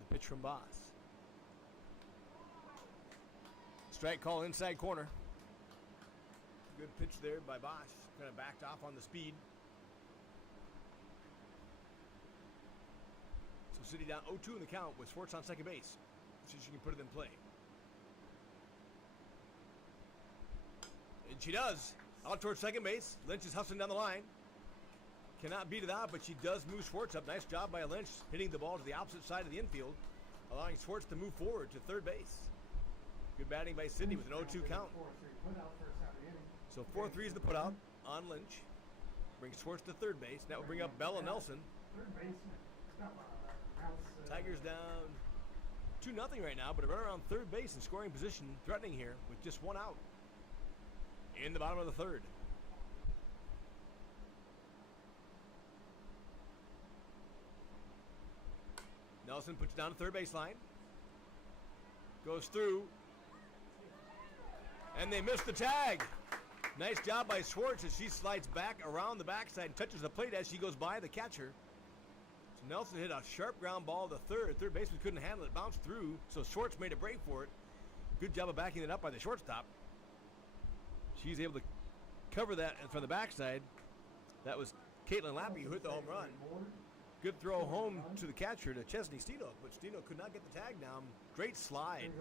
The pitch from Boss. Strike call inside corner. Good pitch there by Bosch. Kind of backed off on the speed. So City down 0-2 in the count with Schwartz on second base. See if she can put it in play. And she does. Out towards second base. Lynch is hustling down the line. Cannot beat it out, but she does move Schwartz up. Nice job by Lynch hitting the ball to the opposite side of the infield, allowing Schwartz to move forward to third base. Good batting by Sidney with an 0-2 count. So 4-3 is the putout on Lynch. Brings Schwartz to third base. That will bring up Bella Nelson. Third baseman. Tigers down 2-0 right now, but a runner on third base in scoring position, threatening here with just one out in the bottom of the third. Nelson puts it down to third baseline. Goes through. And they miss the tag. Nice job by Schwartz as she slides back around the backside and touches the plate as she goes by the catcher. So Nelson hit a sharp ground ball to third. Third baseman couldn't handle it. Bounced through. So Schwartz made a break for it. Good job of backing it up by the shortstop. She's able to cover that from the backside. That was Caitlin Lappy who hit the home run. Good throw home to the catcher, to Chesney Steenoak, but Steenoak could not get the tag down. Great slide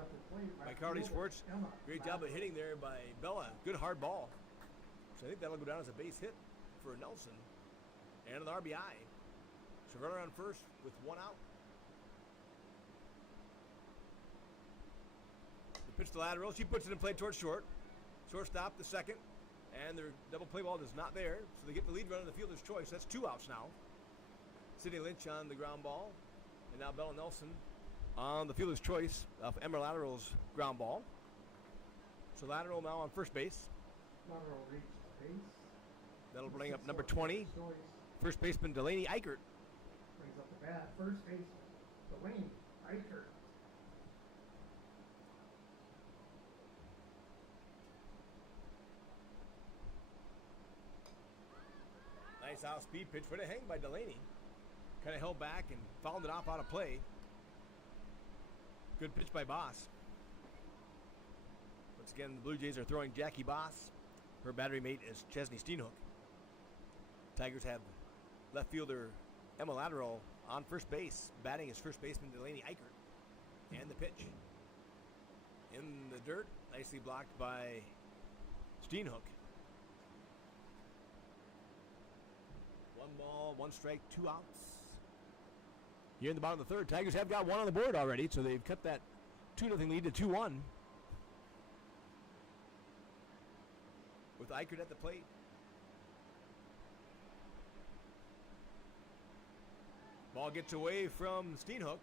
by Carly Schwartz. Great job of hitting there by Bella. Good hard ball. So I think that'll go down as a base hit for Nelson and an RBI. So runner on first with one out. The pitch to lateral. She puts it in play towards short. Shortstop the second. And their double play ball is not there. So they get the lead runner in the fielder's choice. That's two outs now. Sidney Lynch on the ground ball. And now Bella Nelson on the fielder's choice of Emma Lateral's ground ball. So Lateral now on first base. Lateral reach base. That'll bring up number 20. First baseman Delaney Eichert. Brings up the bat. First baseman Delaney Eichert. Nice out-speed pitch. Way to hang by Delaney. Kind of held back and fouled it off out of play. Good pitch by Boss. Once again, the Blue Jays are throwing Jackie Boss. Her battery mate is Chesney Steenhook. Tigers have left fielder Emma Lateral on first base. Batting is first baseman Delaney Eichert. And the pitch. In the dirt, nicely blocked by Steenhook. 1 ball, 1 strike, 2 outs. Here in the bottom of the third, Tigers have got one on the board already, so they've cut that 2-0 lead to 2-1. With Eichert at the plate. Ball gets away from Steenhook.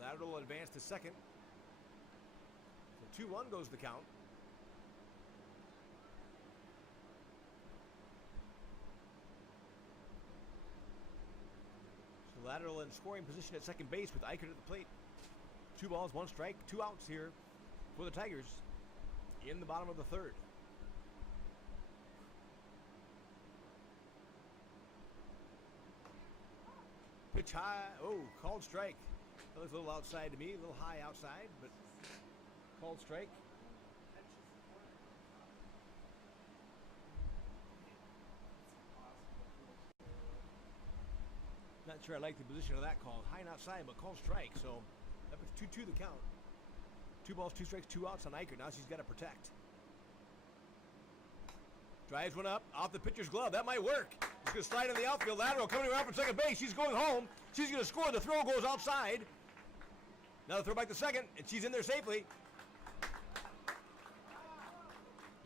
Lateral advance to second. So 2-1 goes the count. Lateral in scoring position at second base with Eichert at the plate. 2 balls, 1 strike, 2 outs here for the Tigers in the bottom of the third. Pitch high. Oh, called strike. That was a little outside to me, a little high outside, but called strike. Not sure I like the position of that call. High and outside, but called strike. So that was 2-2 the count. 2 balls, 2 strikes, 2 outs on Eichert. Now she's got to protect. Drives one up off the pitcher's glove. That might work. She's going to slide in the outfield. Lateral coming around from second base. She's going home. She's going to score. The throw goes outside. Now the throw back to second, and she's in there safely.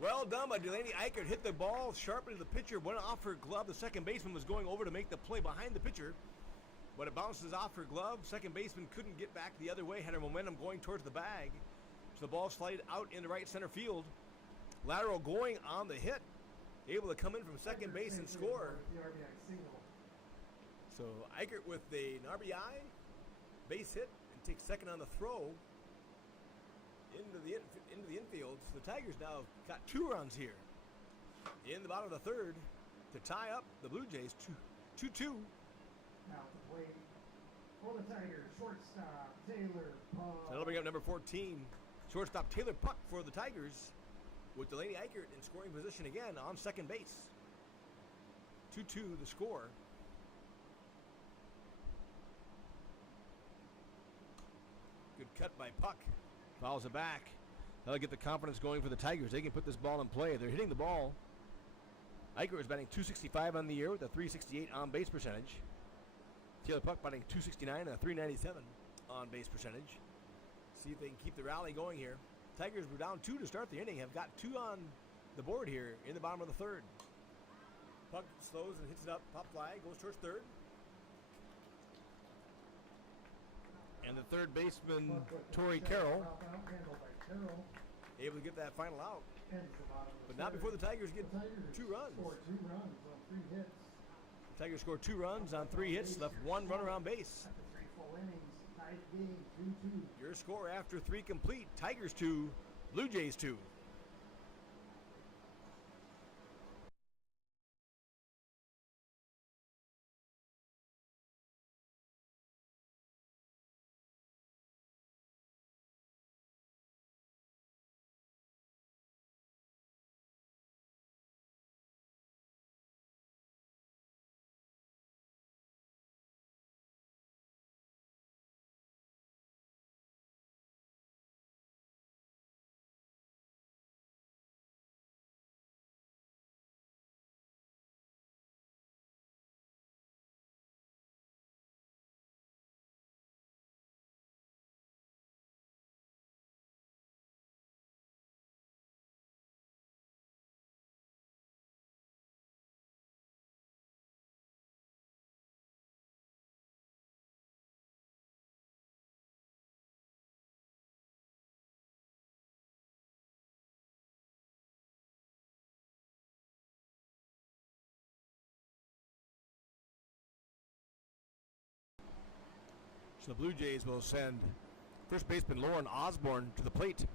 Well done by Delaney Eichert. Hit the ball sharply to the pitcher. Went off her glove. The second baseman was going over to make the play behind the pitcher. But it bounces off her glove. Second baseman couldn't get back the other way. Had her momentum going towards the bag. So the ball slid out into right center field. Lateral going on the hit. Able to come in from second base and score. So Eichert with an RBI. Base hit. And takes second on the throw. Into the infield. So the Tigers now got 2 runs here in the bottom of the third. to tie up the Blue Jays 2-2. Now to play for the Tigers, shortstop Taylor Puck. So that'll bring up number 14, shortstop Taylor Puck for the Tigers, with Delaney Eichert in scoring position again on second base. 2-2 the score. Good cut by Puck. Fouls it back. That'll get the confidence going for the Tigers. They can put this ball in play. They're hitting the ball. Eichert is batting .265 on the year with a .368 on base percentage. Taylor Puck batting .269 and a .397 on base percentage. See if they can keep the rally going here. Tigers were down 2 to start the inning. Have got 2 on the board here in the bottom of the third. Puck slows and hits it up. Pop fly goes towards third. And the third baseman, Torrey Carroll, able to get that final out. But not before the Tigers get 2 runs. The Tigers scored 2 runs on 3 hits, left 1 runner on base. Your score after 3 complete, Tigers 2, Blue Jays 2. So the Blue Jays will send first baseman Lauren Osborne to the plate.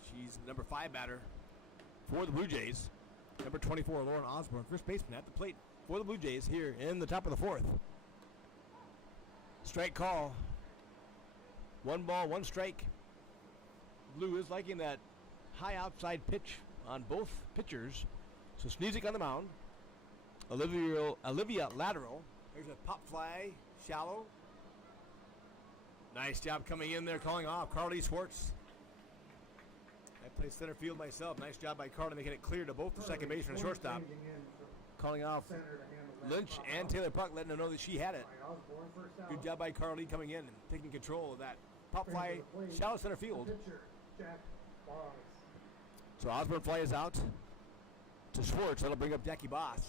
She's the number 5 batter for the Blue Jays. Number 24, Lauren Osborne, first baseman at the plate for the Blue Jays here in the top of the 4th. Strike call. 1 ball, 1 strike. Blue is liking that high outside pitch on both pitchers. So Sneezik on the mound. Olivia lateral. There's a pop fly, shallow. Nice job coming in there, calling off Carly Schwartz. I play center field myself. Nice job by Carly making it clear to both the second baseman and shortstop. Calling off Lynch and Taylor Puck, letting them know that she had it. Good job by Carly coming in and taking control of that pop fly, shallow center field. So Osborne flies out to Schwartz. That'll bring up Jackie Boss.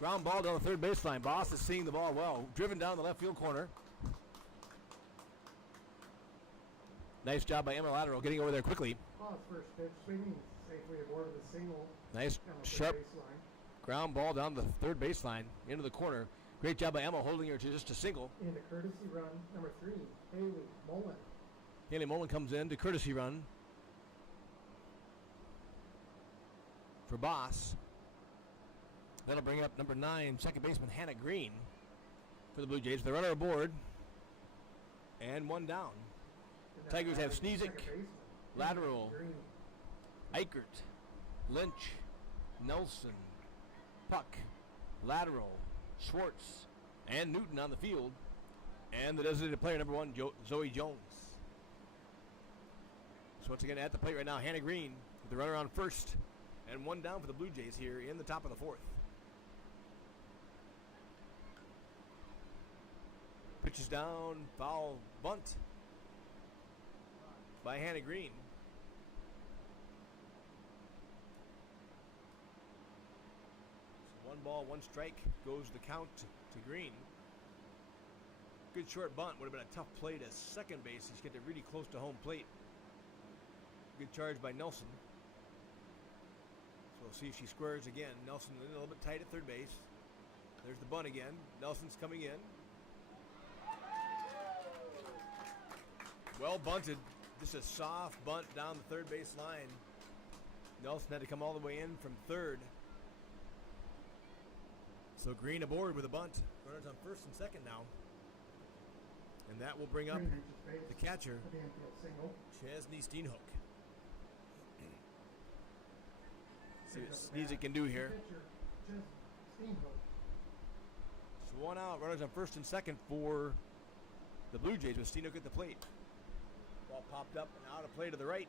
Ground ball down the third baseline. Boss is seeing the ball well. Driven down the left field corner. Nice job by Emma Lateral getting over there quickly. First pitch, swinging safely aboard with a single. Nice sharp ground ball down the third baseline into the corner. Great job by Emma holding her to just a single. In the courtesy run, number 3, Haley Mullen. Haley Mullen comes in to courtesy run for Boss. That'll bring up number 9, second baseman Hannah Green for the Blue Jays. The runner aboard and 1 down. Tigers have Sneezik, Lateral, Eichert, Lynch, Nelson, Puck, Lateral, Schwartz, and Newton on the field. And the designated player, number 1, Zoe Jones. So once again at the plate right now, Hannah Green with the runner on first. And 1 down for the Blue Jays here in the top of the 4th. Pitches down, foul bunt by Hannah Green. So 1 ball, 1 strike goes the count to Green. Good short bunt. Would have been a tough play to second base. He's getting really close to home plate. Good charge by Nelson. So we'll see if she squares again. Nelson a little bit tight at third base. There's the bunt again. Nelson's coming in. Well bunted. Just a soft bunt down the third base line. Nelson had to come all the way in from third. So Green aboard with a bunt. Runners on first and second now. And that will bring up Green reaches base. the catcher, For the infield single. Chesney Steenhook. See what Picks up the Sneezy bat. can do here. Pitcher, just Steenhook. It's one out. Runners on first and second for the Blue Jays with Steenhook at the plate. Ball popped up and out of play to the right.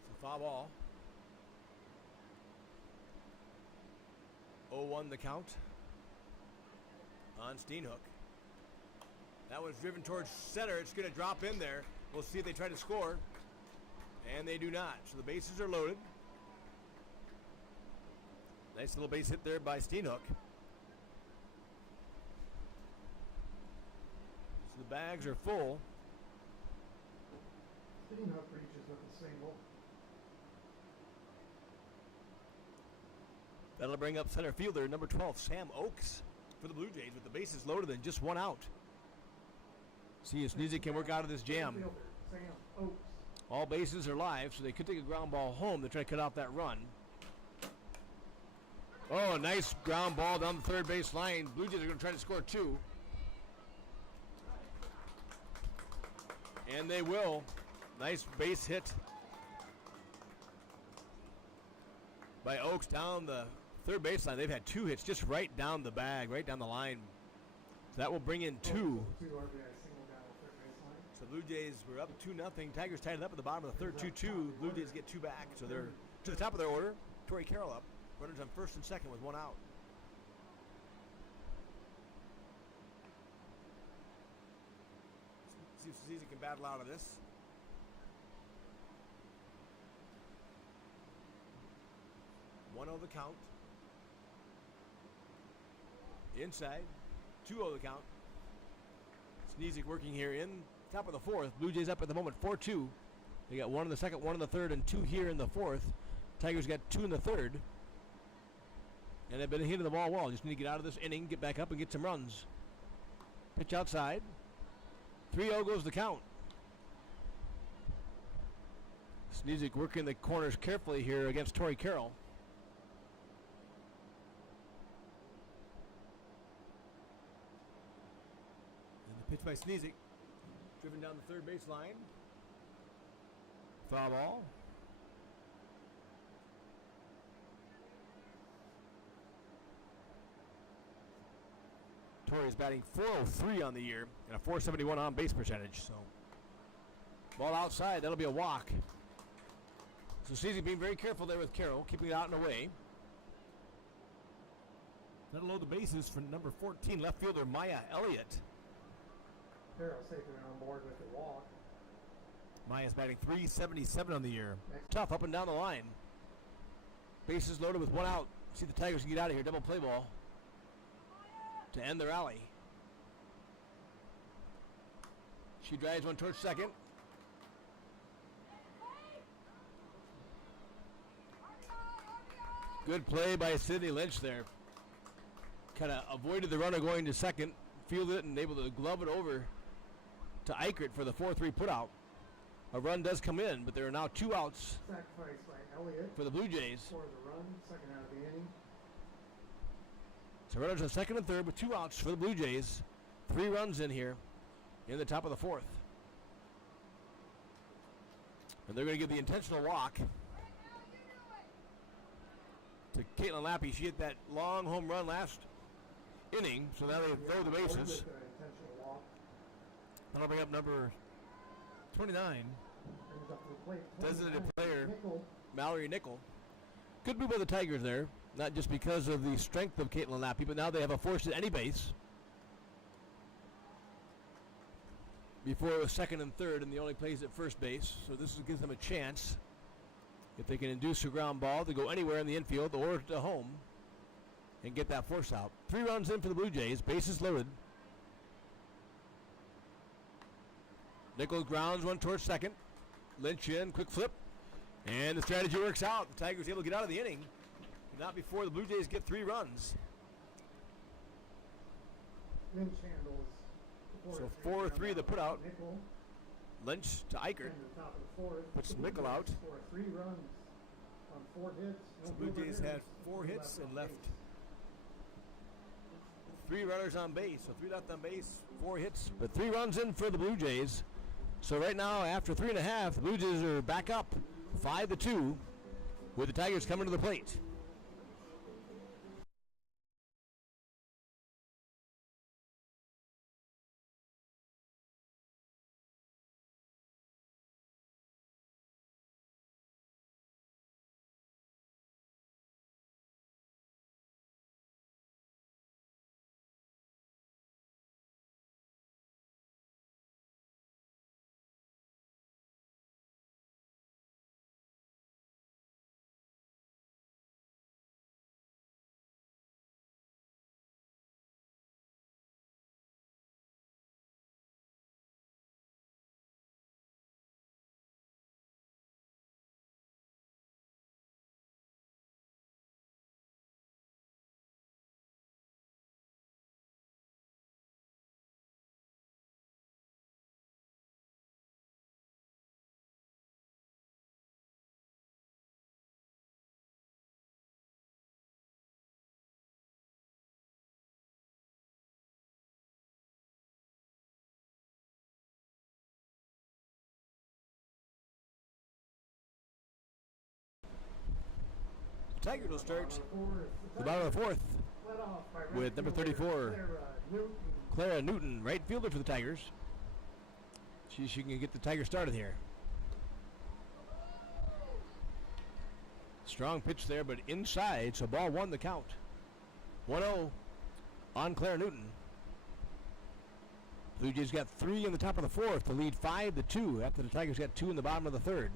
It's a foul ball. 0-1 the count on Steenhook. That one's driven towards center. It's going to drop in there. We'll see if they try to score. And they do not. So the bases are loaded. Nice little base hit there by Steenhook. So the bags are full. Steenhook reaches with a single. That'll bring up center fielder number 12, Sam Oakes, for the Blue Jays with the bases loaded and just one out. See if Sneezy can work out of this jam. Fielder, Sam Oakes. All bases are live, so they could take a ground ball home to try to cut out that run. Oh, a nice ground ball down the third base line. Blue Jays are going to try to score two. And they will. Nice base hit by Oakes down the third base line. They've had two hits just right down the bag, right down the line. So that will bring in two. Two RBI single down the third base line. So Blue Jays were up 2-0. Tigers tied it up at the bottom of the third, 2-2. Blue Jays get two back. So they're to the top of their order. Torrey Carroll up. Runners on first and second with one out. See if Suzuki can battle out of this. One the count. Inside. 2-0 the count. Sneezik working here in top of the fourth. Blue Jays up at the moment 4-2. They got one in the second, one in the third, and two here in the fourth. Tigers got two in the third. And they've been hitting the ball well. Just need to get out of this inning, get back up, and get some runs. Pitch outside. 3-0 goes the count. Sneezik working the corners carefully here against Torrey Carroll. And the pitch by Sneezik. Driven down the third base line. Foul ball. Torrey is batting .403 on the year and a .471 on base percentage. So, ball outside. That'll be a walk. So Sneezik being very careful there with Carroll, keeping it out and away. That'll load the bases for number 14, left fielder Maya Elliott. Carroll safely on board with the walk. Maya's batting .377 on the year. Tough up and down the line. Bases loaded with one out. See the Tigers can get out of here. Double play ball to end the rally. She drives one towards second. Good play by Sidney Lynch there. Kind of avoided the runner going to second, fielded it, and able to glove it over to Eichert for the 4-3 putout. A run does come in, but there are now two outs Sacrifice by Elliott for the Blue Jays. for the run, second out of the inning. So runners on second and third with two outs for the Blue Jays. 3 runs in here in the top of the fourth. And they're going to give the intentional walk to Caitlin Lappy. She hit that long home run last inning, so now they throw the bases. Intentional walk. That'll bring up number 29, Brings up to the plate. designated player Nickel. Mallory Nickel. Good move by the Tigers there, not just because of the strength of Caitlin Lappy, but now they have a force at any base. Before it was second and third, and the only plays at first base, so this gives them a chance, if they can induce a ground ball, to go anywhere in the infield or to home and get that force out. 3 runs in for the Blue Jays, bases loaded. Nichols grounds one towards second. Lynch in, quick flip, and the strategy works out. The Tigers able to get out of the inning, but not before the Blue Jays get 3 runs. Lynch handles. So 4-3 the putout. Nickel. Lynch to Eichert. And the top of the fourth. Puts the Blue Mickle Jays out. score 3 runs on 4 hits. No The Blue Jays Gilbert had hitters, 4 2 hits and on left base. 3 runners on base. So 3 left on base, 4 hits, but 3 runs in for the Blue Jays. So right now, after 3.5, the Blue Jays are back up 5-2 with the Tigers coming to the plate. Tigers will start the bottom of the 4th Led off by right with number fielder 34, Newton. Clara Newton, right fielder for the Tigers. She can get the Tigers started here. Strong pitch there, but inside, so ball 1 the count. 1-0 on Clara Newton. Blue Jays got 3 in the top of the 4th to lead 5-2 after the Tigers got 2 in the bottom of the 3rd.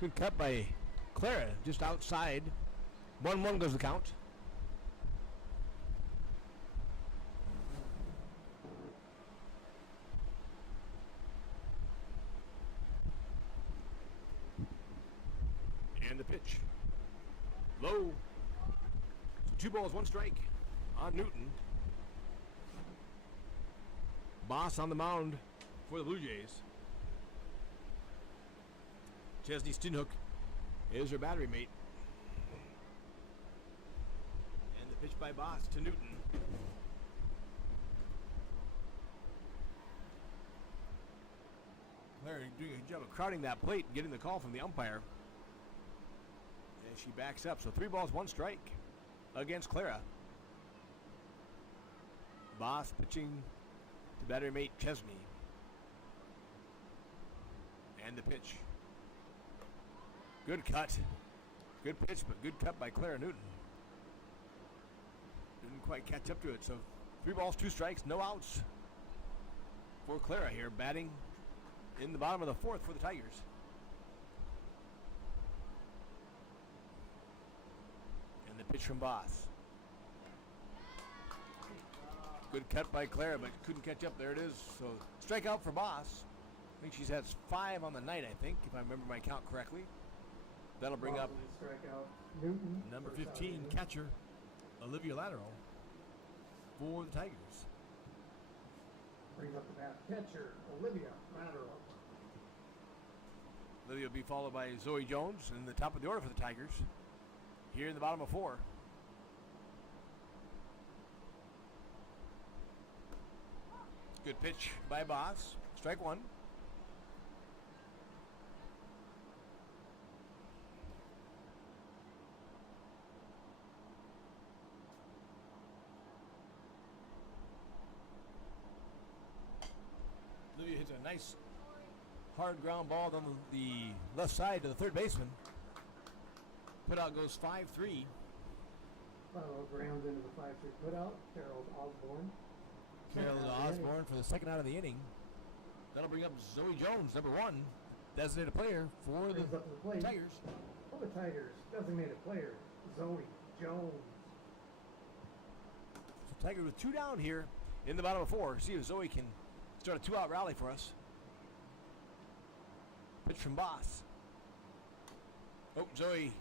Good cut by Clara, just outside. 1-1 goes the count. And the pitch. Low. So 2 balls, 1 strike on Newton. Boss on the mound for the Blue Jays. Chesney Stinhook is her battery mate. And the pitch by Boss to Newton. Claire doing a good job of crowding that plate and getting the call from the umpire. And she backs up. So 3 balls, 1 strike against Clara. Boss pitching to battery mate Chesney. And the pitch. Good cut. Good pitch, but good cut by Clara Newton. Didn't quite catch up to it. So 3 balls, 2 strikes, no outs for Clara here, batting in the bottom of the 4th for the Tigers. And the pitch from Boss. Good cut by Clara, but couldn't catch up. There it is. So strikeout for Boss. I think she's had 5 on the night, I think, if I remember my count correctly. That'll bring up Strikeout Newton. number First out 15, inning. catcher Olivia Lateral for the Tigers. Brings up the bat catcher Olivia Lateral. Olivia will be followed by Zoe Jones in the top of the order for the Tigers. Here in the bottom of 4. Good pitch by Boss. Strike 1. Olivia hits a nice hard ground ball down the left side to the third baseman. Put out goes 5-3. Grounds into the 5-3 putout. Carol Osborne. Carol Second out of the Osborne inning. for the second out of the inning. That'll bring up Zoe Jones, number 1, designated player for Brings the up to the plate. Tigers. For the Tigers, designated player Zoe Jones. So Tigers with 2 down here in the bottom of 4. See if Zoe can start a 2-out rally for us. Pitch from Boss. Oh, Zoe.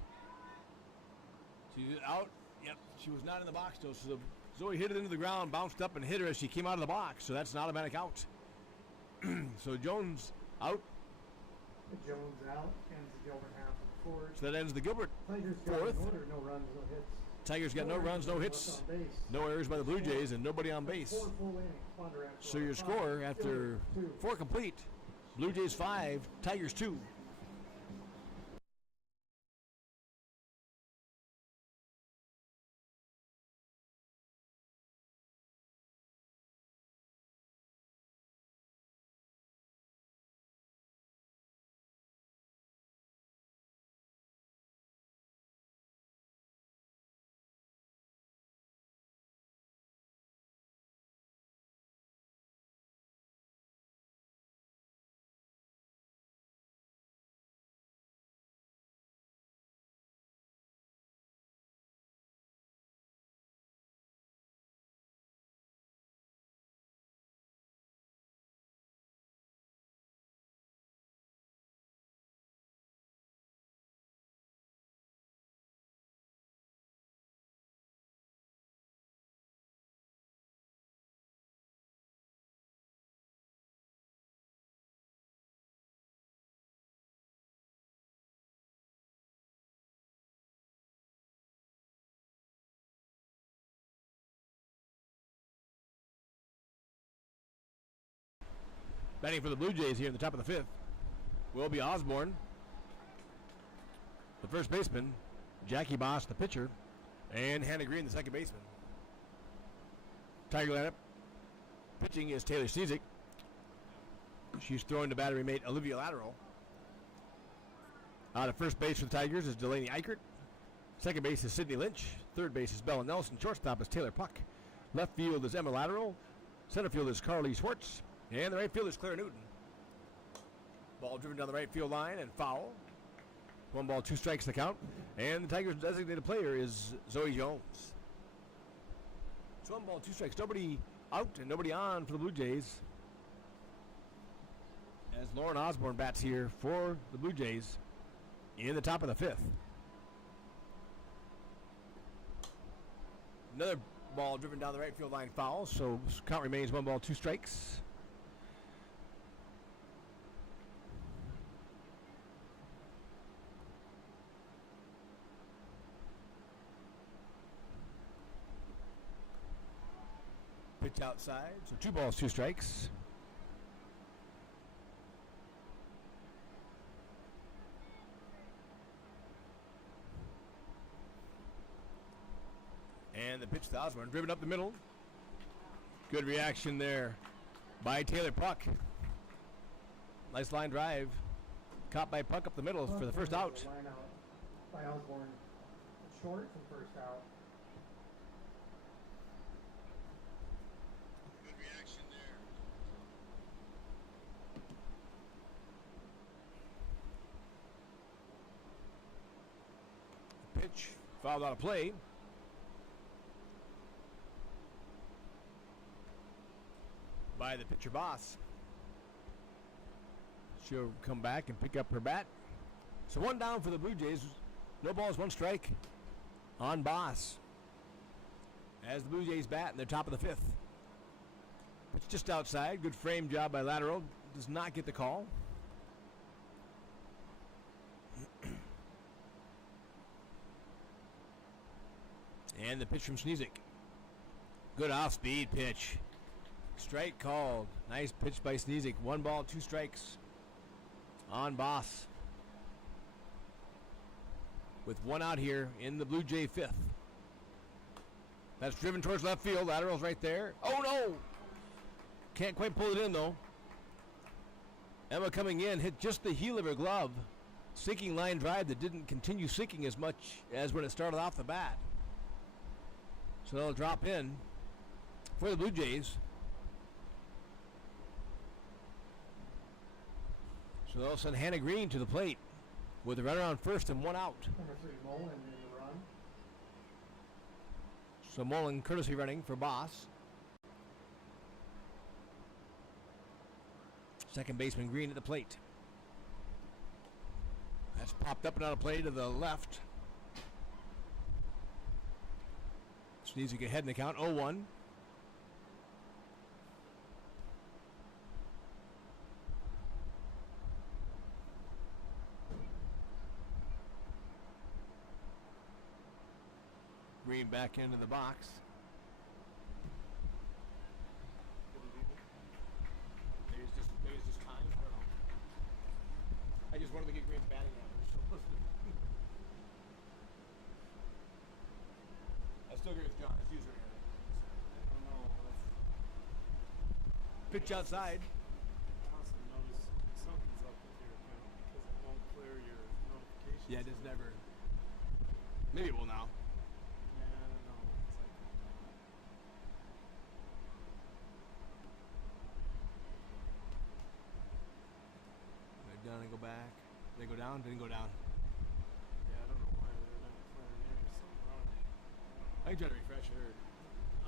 She's out. Yep, she was not in the box though. So Zoe hit it into the ground, bounced up and hit her as she came out of the box. So that's an automatic out. So Jones out. Jones out, ends the Gilbert half of the fourth. So that ends the Gilbert Tigers got fourth. an order, no runs, no hits. Tigers got no runs, no hits, On base. no errors by the Blue Jays, and nobody on base. 4 full innings. Bondurant So your score after 4 complete, Blue Jays 5, Tigers 2. Batting for the Blue Jays here in the top of the 5th will be Osborne, the first baseman, Jackie Boss, the pitcher, and Hannah Green, the second baseman. Tiger lineup. Pitching is Taylor Sneezik. She's throwing to battery mate Olivia Lateral. Out at first base for the Tigers is Delaney Eichert. Second base is Sydney Lynch. Third base is Bella Nelson. Shortstop is Taylor Puck. Left field is Emma Lateral. Center field is Carly Schwartz. And the right field is Claire Newton. Ball driven down the right field line and foul. 1 ball, 2 strikes to count. And the Tigers' designated player is Zoe Jones. It's 1 ball, 2 strikes. Nobody out and nobody on for the Blue Jays. As Lauren Osborne bats here for the Blue Jays in the top of the 5th. Another ball driven down the right field line foul. So count remains 1 ball, 2 strikes. Pitch outside, so 2 balls, 2 strikes. And the pitch to Osborne, driven up the middle. Good reaction there by Taylor Puck. Nice line drive. Caught by Puck up the middle for the first out. Line out by Osborne. Short for first out. Pitch fouled out of play. By the pitcher Boss. She'll come back and pick up her bat. So 1 down for the Blue Jays. No balls, 1 strike on Boss. As the Blue Jays bat in their top of the 5th. Pitch just outside. Good frame job by Lateral. Does not get the call. And the pitch from Sneezik. Good off-speed pitch. Strike called. Nice pitch by Sneezik. 1 ball, 2 strikes on Boss. With 1 out here in the Blue Jay 5th. That's driven towards left field. Lateral's right there. Oh no! Can't quite pull it in though. Emma coming in, hit just the heel of her glove. Sinking line drive that didn't continue sinking as much as when it started off the bat. So they'll drop in for the Blue Jays. So they'll send Hannah Green to the plate with a runner on first and 1 out. Number 3, Mullen in the run. So Mullen courtesy running for Boss. Second baseman Green at the plate. That's popped up and out of play to the left. Sneezik ahead in the count, 0-1. green back into the box. Maybe it's just time. I don't know. I just wanted to get green batting average. So I still agree with John. It's user error. I don't know. Pitch outside. I also noticed something's up with your account because it won't clear your notifications. Yeah, it is never. Maybe it will now. Yeah, I don't know. It's like, They're down and go back. They go down, didn't go down. yeah, I don't know why they're not clearing it. There's something wrong. I can try to refresh it or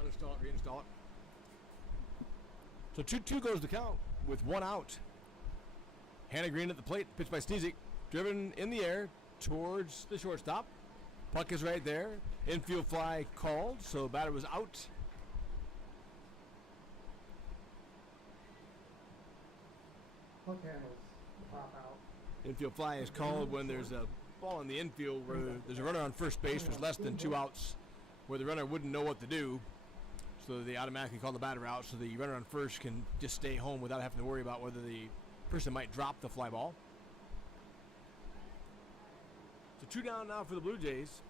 uninstall it, reinstall it. So 2-2 goes the count with 1 out. Hannah Green at the plate, pitched by Sneezik, driven in the air towards the shortstop. Puck is right there. Infield fly called, so the batter was out. Hook handles pop out. Infield fly is called when there's a ball in the infield where there's a runner on first base with less than 2 outs, where the runner wouldn't know what to do. So they automatically call the batter out, so the runner on first can just stay home without having to worry about whether the person might drop the fly ball. So 2 down now for the Blue Jays.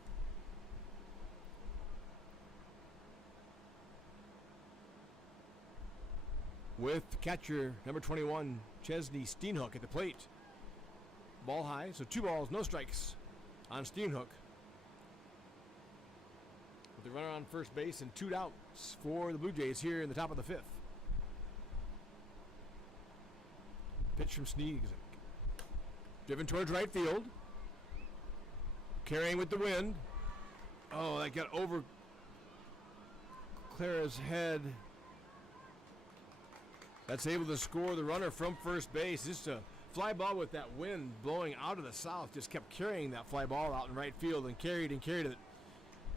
With catcher number 21, Chesney Steenhook at the plate. Ball high, so 2 balls, no strikes on Steenhook. With the runner on first base and 2 outs for the Blue Jays here in the top of the 5th. Pitch from Sneezik. Driven towards right field. Carrying with the wind. Oh, that got over Clara's head. That's able to score the runner from first base. Just a fly ball with that wind blowing out of the south. Just kept carrying that fly ball out in right field and carried it.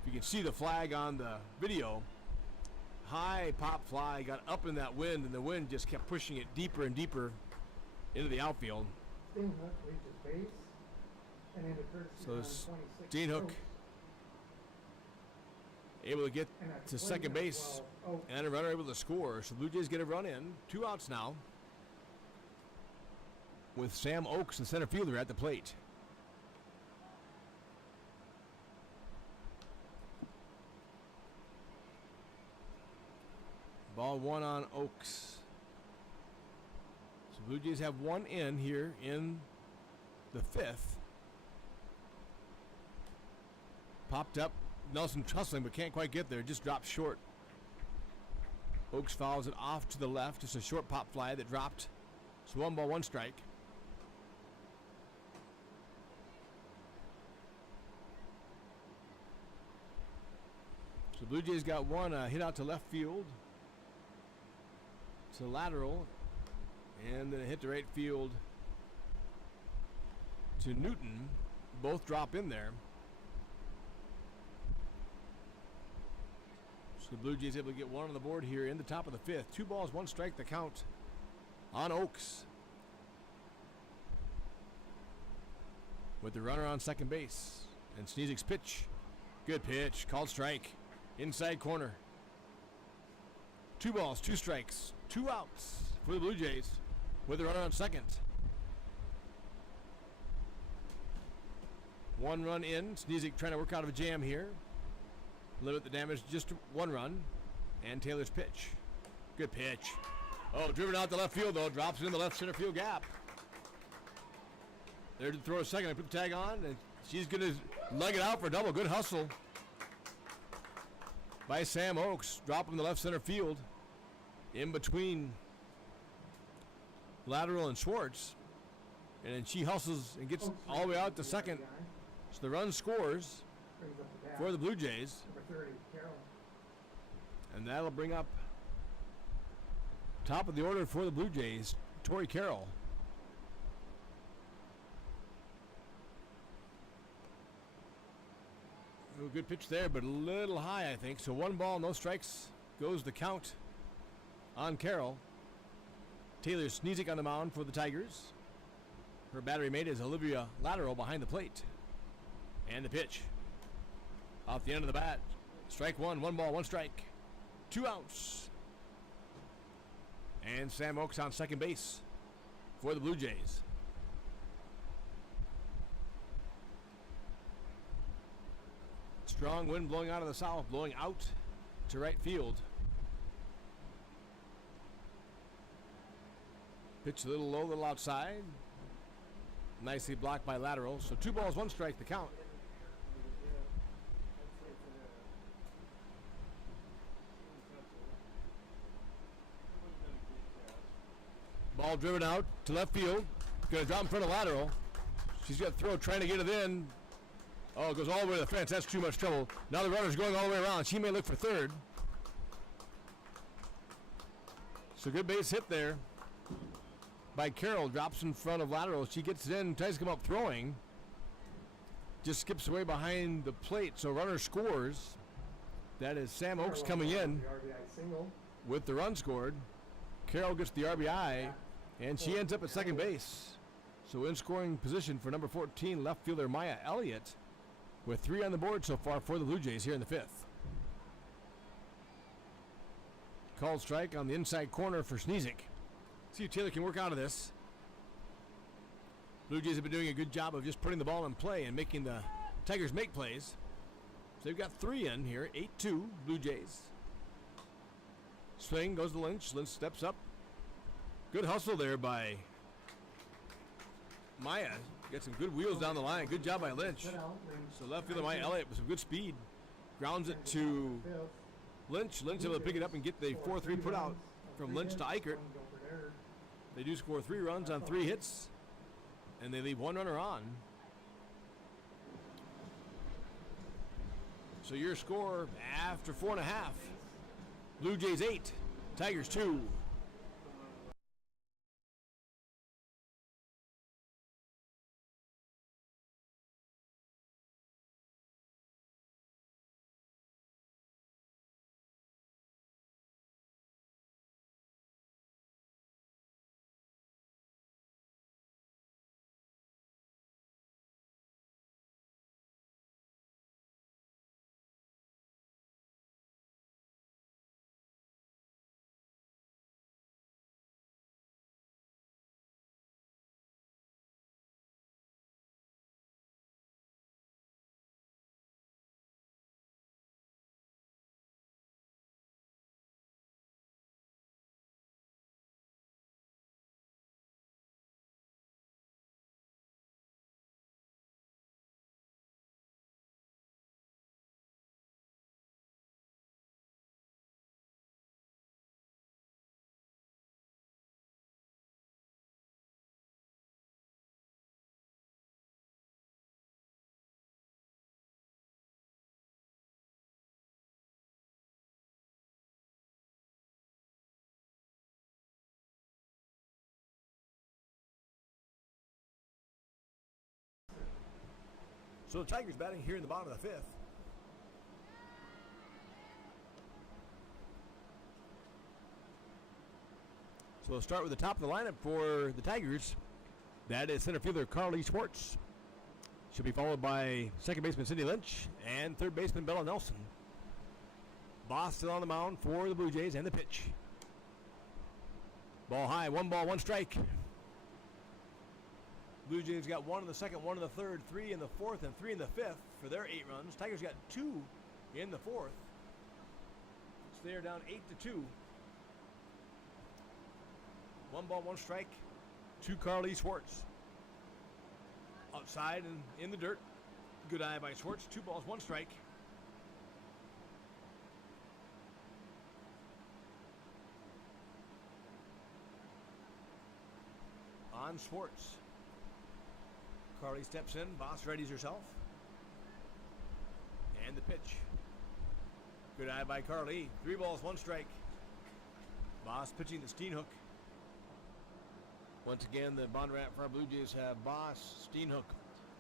You can see the flag on the video. High pop fly got up in that wind, and the wind just kept pushing it deeper and deeper into the outfield. Steenhook reaches base and into first. So Steenhook able to get to second base and a runner able to score. So Blue Jays get a run in. 2 outs now with Sam Oakes, the center fielder, at the plate. Ball 1 on Oakes. So Blue Jays have 1 in here in the 5th. Popped up. Nelson hustling but can't quite get there. Just dropped short. Oakes fouls it off to the left. Just a short pop fly that dropped. So 1 ball, 1 strike. So Blue Jays got 1 hit out to left field. To lateral. And then a hit to right field to Newton. Both drop in there. So the Blue Jays able to get 1 on the board here in the top of the 5th. 2 balls, 1 strike, the count on Oakes. With the runner on second base. And Sneezik's pitch. Good pitch. Called strike. Inside corner. 2 balls, 2 strikes, 2 outs for the Blue Jays with the runner on second. 1 run in. Sneezik trying to work out of a jam here. Limit the damage just to 1 run. And Taylor's pitch. Good pitch. Oh, driven out the left field though. Drops it in the left center field gap. There to throw a second. I put the tag on and she's going to lug it out for a double. Good hustle by Sam Oakes. Drop him in the left center field. In between Lateral and Schwartz. And then she hustles and gets all the way out to second. So the run scores for the Blue Jays. Number 30, Carroll. And that'll bring up top of the order for the Blue Jays, Tori Carroll. A good pitch there, but a little high, I think. So 1 ball, no strikes goes the count on Carroll. Taylor Sneezik on the mound for the Tigers. Her battery mate is Olivia Lateral behind the plate. And the pitch. Off the end of the bat. Strike one, 1 ball, 1 strike. 2 outs. And Sam Oaks on second base for the Blue Jays. Strong wind blowing out of the south, blowing out to right field. Pitch a little low, a little outside. Nicely blocked by lateral. So 2 balls, 1 strike, the count. Ball driven out to left field. Going to drop in front of lateral. She's got to throw, trying to get it in. Oh, it goes all the way to the fence. That's too much trouble. Now the runner's going all the way around. She may look for third. So good base hit there by Carroll. Drops in front of lateral. She gets it in, tries to come up throwing. Just skips away behind the plate. So runner scores. That is Sam Oaks coming in with the run scored. Carroll gets the RBI, and she ends up at second base. So in scoring position for number 14, left fielder Maya Elliott, with 3 on the board so far for the Blue Jays here in the 5th. Called strike on the inside corner for Sneezik. See if Taylor can work out of this. Blue Jays have been doing a good job of just putting the ball in play and making the Tigers make plays. So they've got 3 in here, 8-2 Blue Jays. Swing goes to Lynch. Lynch steps up. Good hustle there by Maya. Got some good wheels down the line. Good job by Lynch. So left fielder Maya Elliott with some good speed. Grounds it to Lynch. Lynch able to pick it up and get the 4-3 put out from Lynch to Eichert. They do score 3 runs on 3 hits, and they leave 1 runner on. So your score after 4.5. Blue Jays 8, Tigers 2. So the Tigers batting here in the bottom of the 5th. So we'll start with the top of the lineup for the Tigers. That is center fielder Carly Schwartz. She'll be followed by second baseman Cindy Lynch and third baseman Bella Nelson. Boss still on the mound for the Blue Jays, and the pitch. Ball high, 1 ball, 1 strike. Blue Jays got 1 in the second, 1 in the third, 3 in the fourth, and 3 in the fifth for their 8 runs. Tigers got 2 in the fourth. So they are down 8-2. 1 ball, 1 strike to Carly Schwartz. Outside and in the dirt. Good eye by Schwartz. 2 balls, 1 strike. On Schwartz. Carly steps in. Boss readies herself. And the pitch. Good eye by Carly. 3 balls, 1 strike. Boss pitching the Steenhook. Once again, the Bondurant for our Blue Jays have Boss, Steenhook,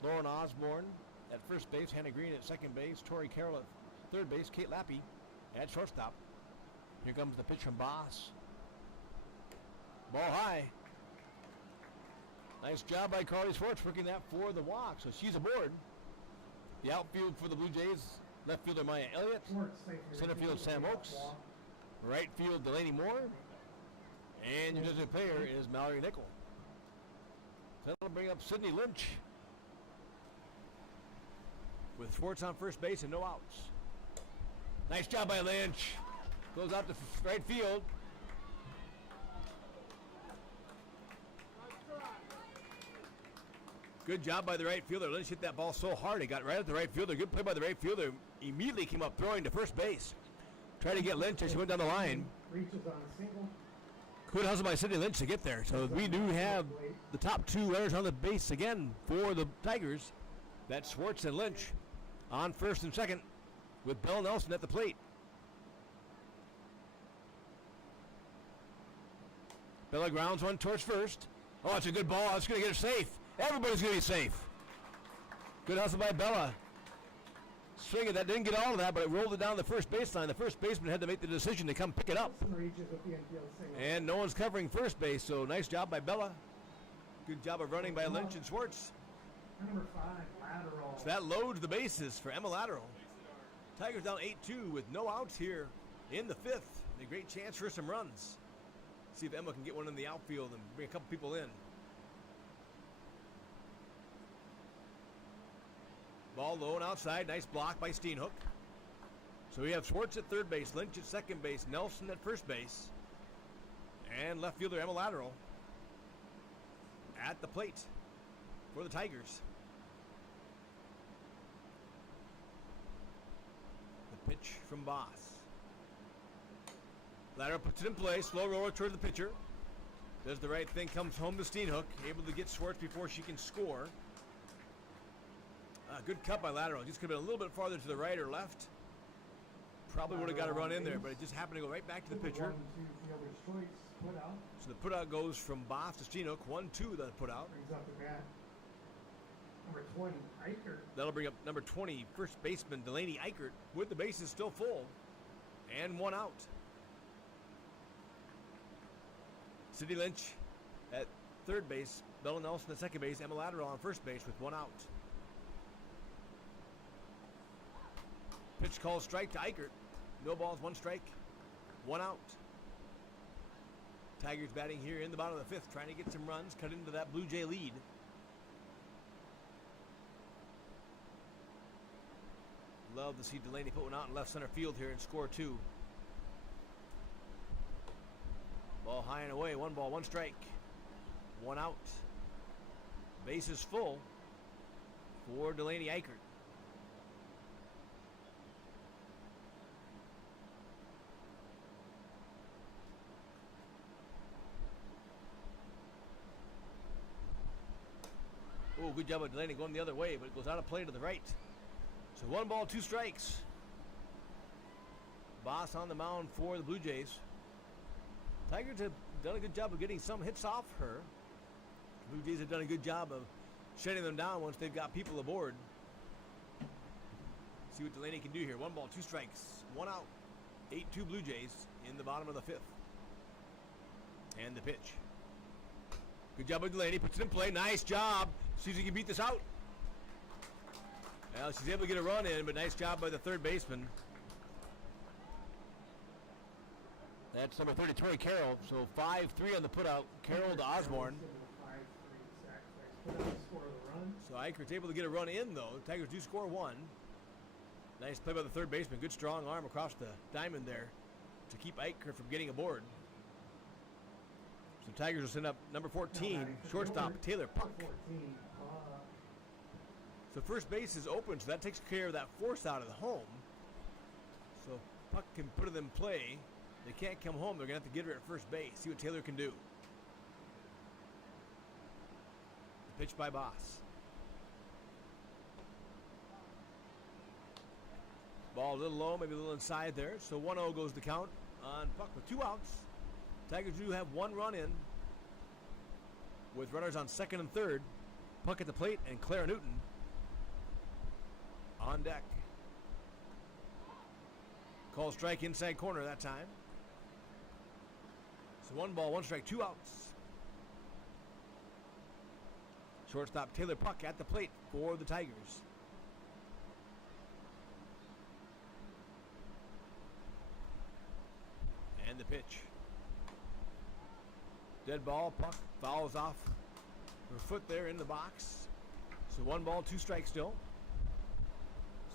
Lauren Osborne at first base, Hannah Green at second base, Tori Carroll at third base, Kate Lappy at shortstop. Here comes the pitch from Boss. Ball high. Nice job by Carly Schwartz working that for the walk, so she's aboard. The outfield for the Blue Jays Left fielder Maya Elliott. Schwartz safely Center field receives Sam the Oakes. walk. Right field Delaney Moore. And your designated player is Mallory Nickel. So that'll bring up Sydney Lynch. With Schwartz on first base and no outs. Nice job by Lynch. Goes out to right field. Good job by the right fielder. Lynch hit that ball so hard. He got right at the right fielder. Good play by the right fielder. Immediately came up throwing to first base. Tried to get Lynch as she went down the line. Reaches on a single. Good hustle by Sydney Lynch to get there. So we do have the top two runners on the base again for the Tigers. That's Schwartz and Lynch on first and second with Bell Nelson at the plate. Bella grounds one towards first. Oh, it's a good ball. It's going to get her safe. Everybody's going to be safe. Good hustle by Bella. Swinging that, didn't get all of that, but it rolled it down the first baseline. The first baseman had to make the decision to come pick it up. Reaches with the infield single. And no one's covering first base, so nice job by Bella. Good job of running by Lynch and Schwartz. Number 5, lateral. So that loads the bases for Emma Lateral. Tigers down 8-2 with no outs here in the fifth. A great chance for some runs. See if Emma can get one in the outfield and bring a couple people in. Ball low and outside. Nice block by Steenhook. So we have Schwartz at third base, Lynch at second base, Nelson at first base, and left fielder Emma Lateral at the plate for the Tigers. The pitch from Boss. Lateral puts it in play, slow roller toward the pitcher. Does the right thing, comes home to Steenhook, able to get Schwartz before she can score. Good cut by Lateral. Just could have been a little bit farther to the right or left. Probably would have got a run in there, but it just happened to go right back to the pitcher. 1-2 fielder's choice, put out. So the put out goes from Boss to Steenhook. 1-2 that put out. Brings up the bat. Number 20, Eichert. That'll bring up number 20, first baseman Delaney Eichert, with the bases still full and one out. Sydney Lynch at third base, Bella Nelson at second base, Emma Lateral on first base with one out. Pitch called strike to Eichert. No balls, one strike, one out. Tigers batting here in the bottom of the fifth, trying to get some runs, cut into that Blue Jay lead. Love to see Delaney put one out in left center field here and score two. Ball high and away, one ball, one strike, one out. Base is full for Delaney Eichert. Oh, good job of Delaney going the other way, but it goes out of play to the right. So one ball, two strikes. Boss on the mound for the Blue Jays. Tigers have done a good job of getting some hits off her. Blue Jays have done a good job of shutting them down once they've got people aboard. See what Delaney can do here. One ball, two strikes, one out. 8-2 Blue Jays in the bottom of the fifth. And the pitch. Good job by Delaney. Puts it in play. Nice job. See if he can beat this out. Well, she's able to get a run in, but nice job by the third baseman. That's number 30, Tori Carroll. So 5-3 on the putout. Carroll to Osborne. 5-3 sack. Score of the run. So Eichert's able to get a run in, though. The Tigers do score one. Nice play by the third baseman. Good strong arm across the diamond there to keep Eichert from getting aboard. So Tigers will send up number 14, shortstop Taylor Puck. 14. So first base is open, so that takes care of that force out of the home. So Puck can put it in play. They can't come home. They're going to have to get her at first base. See what Taylor can do. The pitch by Boss. Ball a little low, maybe a little inside there. So 1-0 goes the count on Puck with two outs. Tigers do have one run in with runners on second and third. Puck at the plate and Claire Newton on deck. Call strike inside corner that time. So one ball, one strike, two outs. Shortstop Taylor Puck at the plate for the Tigers. pitch. Dead ball, puck fouls off her foot there in the box. So 1 ball, 2 strikes still.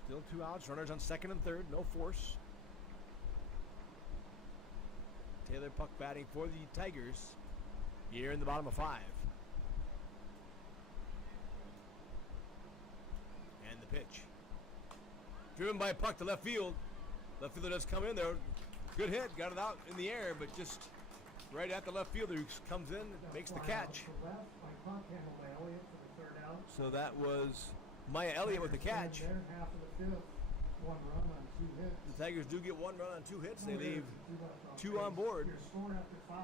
Still 2 outs. Runners on second and third. No force. Taylor puck batting for the Tigers here in the bottom of 5. And the pitch. Driven by puck to left field. Left fielder does come in there. Good hit. Got it out in the air, but just right at the left fielder who comes in, makes the catch. So that was Maya Elliott with the catch. Half of the 5th. 1 run on 2 hits. The Tigers do get 1 run on 2 hits. They leave 2 on board. Your score after 5.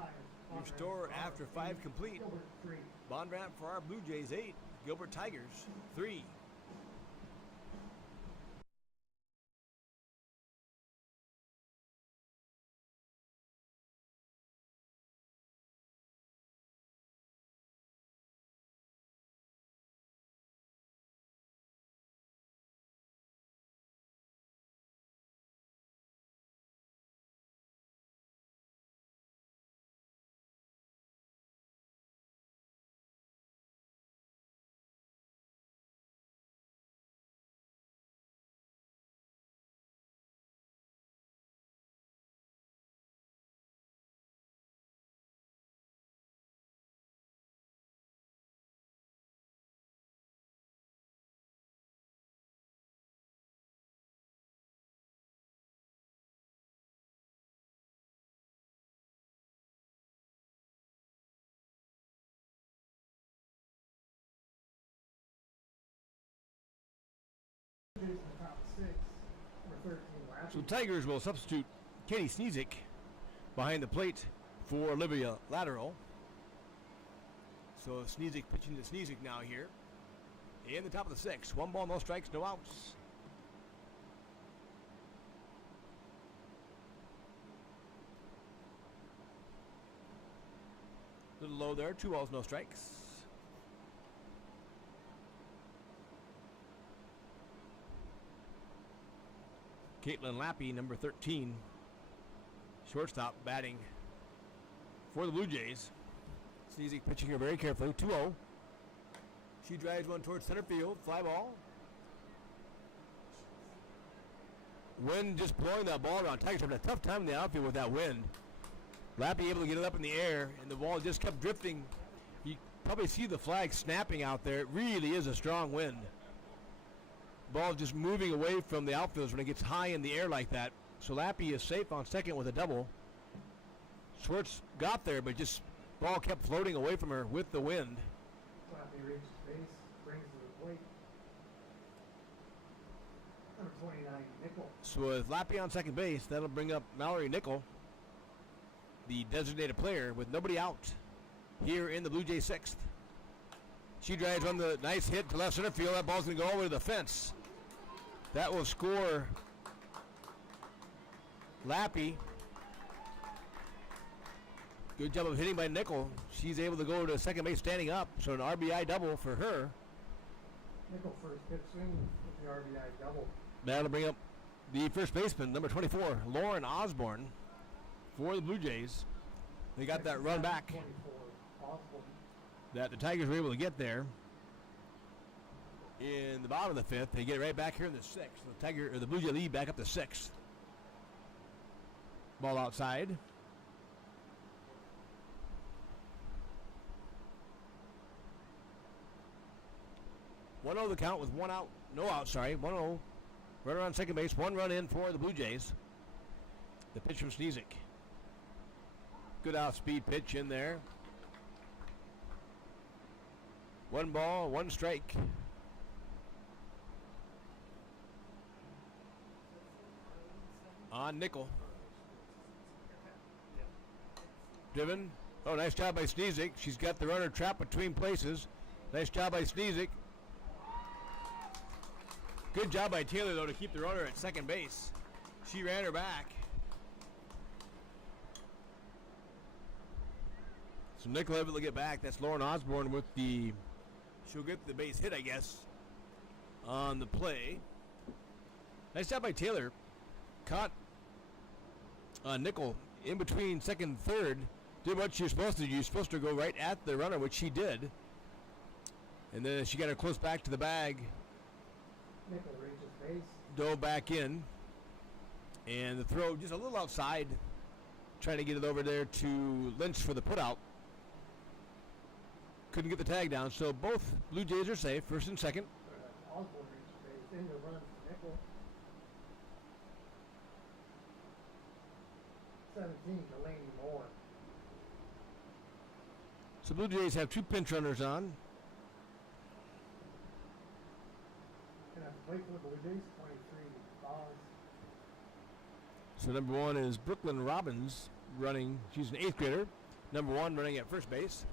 Your score after 5 complete. Gilbert 3. Bondurant for our Blue Jays 8. Gilbert Tigers 3. In the top 6 or 13 laps. So the Tigers will substitute Katie Sneezik behind the plate for Olivia Lateral. So Sneezik pitching to Sneezik now here. In the top of the 6. 1 ball, no strikes, no outs. Little low there. 2 balls, no strikes. Caitlin Lappy, number 13, shortstop, batting for the Blue Jays. Sneezik pitching her very carefully. 2-0. She drives one towards center field. Fly ball. Wind just blowing that ball around. Tigers having a tough time in the outfield with that wind. Lappy able to get it up in the air, and the ball just kept drifting. You probably see the flag snapping out there. It really is a strong wind. Ball just moving away from the outfielders when it gets high in the air like that. So Lappy is safe on second with a double. Schwartz got there, but just ball kept floating away from her with the wind. Lappy reaches base, brings to the plate. Number 29, Nickel. So with Lappy on second base, that'll bring up Mallory Nickel, the designated player, with nobody out here in the Blue Jays 6th. She drives on the nice hit to left center field. That ball's going to go all the way to the fence. That will score Lappy. Good job of hitting by Nickel. She's able to go to second base standing up, so an RBI double for her. Nickel first pitch swing with the RBI double. That'll bring up the first baseman, number 24, Lauren Osborne, for the Blue Jays. They got that run back 24, Osborne. that the Tigers were able to get there in the bottom of the 5th. They get it right back here in the 6th. The Blue Jay lead back up to 6th. Ball outside. One 0 the count with 1 out, no out. 1-0. Runner on second base. 1 run in for the Blue Jays. The pitch from Sneezik. Good outspeed pitch in there. 1 ball, 1 strike. On Nickel. Driven. Oh, nice job by Sneezik. She's got the runner trapped between places. Nice job by Sneezik. Good job by Taylor, though, to keep the runner at second base. She ran her back. So Nickel able to get back. That's Lauren Osborne with the... She'll get the base hit, I guess, on the play. Nice job by Taylor. Caught Nickel in between second and third, did what she was supposed to do. You're supposed to go right at the runner, which she did. And then she got her close back to the bag, Nickel reaches base. dove back in. And the throw just a little outside, trying to get it over there to Lynch for the putout. Couldn't get the tag down, so both Blue Jays are safe, first and second. Osborne reaches base. Into run for Nickel. 17, Delaney Moore. So Blue Jays have 2 pinch runners on. Gonna have to play for the Blue Jays. 23, Boss. So number 1 is Brooklyn Robbins running. She's an 8th grader. Number 1 running at first base.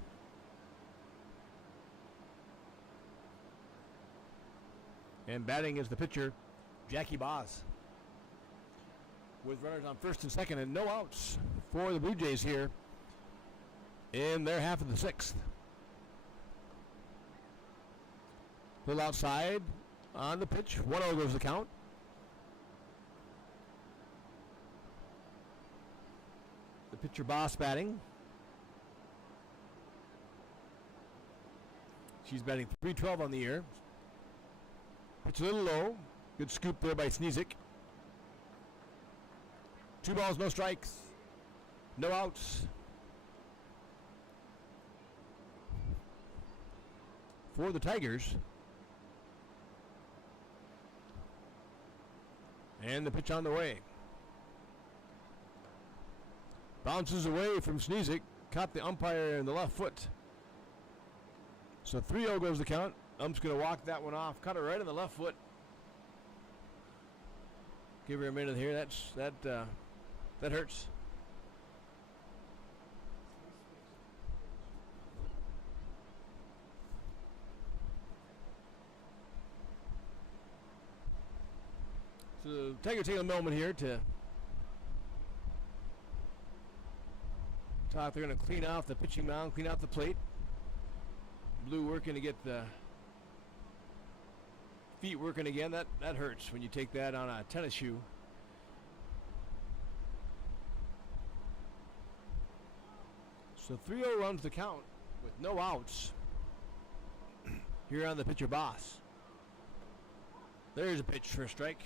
And batting is the pitcher, Jackie Boss. With runners on first and second and no outs for the Blue Jays here in their half of the 6th. Little outside on the pitch. 1-0 goes the count. The pitcher Boss batting. She's batting .312 on the year. Pitch a little low. Good scoop there by Sneezik. 2 balls, no strikes. No outs. For the Tigers. And the pitch on the way. Bounces away from Sneezik. Caught the umpire in the left foot. So 3-0 goes the count. Ump's going to walk that one off. Caught it right on the left foot. Give her a minute here. That hurts. So Tiger take a moment here to talk. They're going to clean off the pitching mound, clean off the plate. Blue working to get the feet working again. That hurts when you take that on a tennis shoe. So 3-0 runs the count with no outs here on the pitcher Boss. There's a pitch for a strike.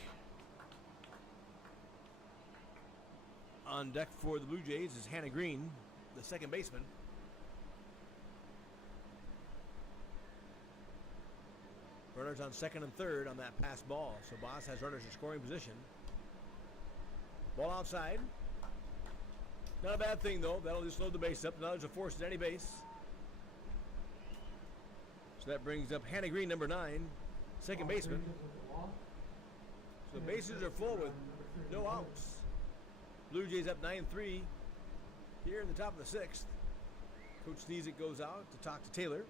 On deck for the Blue Jays is Hannah Green, the second baseman. Runners on second and third on that pass ball. So Boss has runners in scoring position. Ball outside. Not a bad thing, though. That'll just load the base up. Now there's a force at any base. So that brings up Hannah Green, number 9, second baseman. So the bases are full with no outs. Blue Jays up 9-3 here in the top of the 6th. Coach Sneezik goes out to talk to Taylor.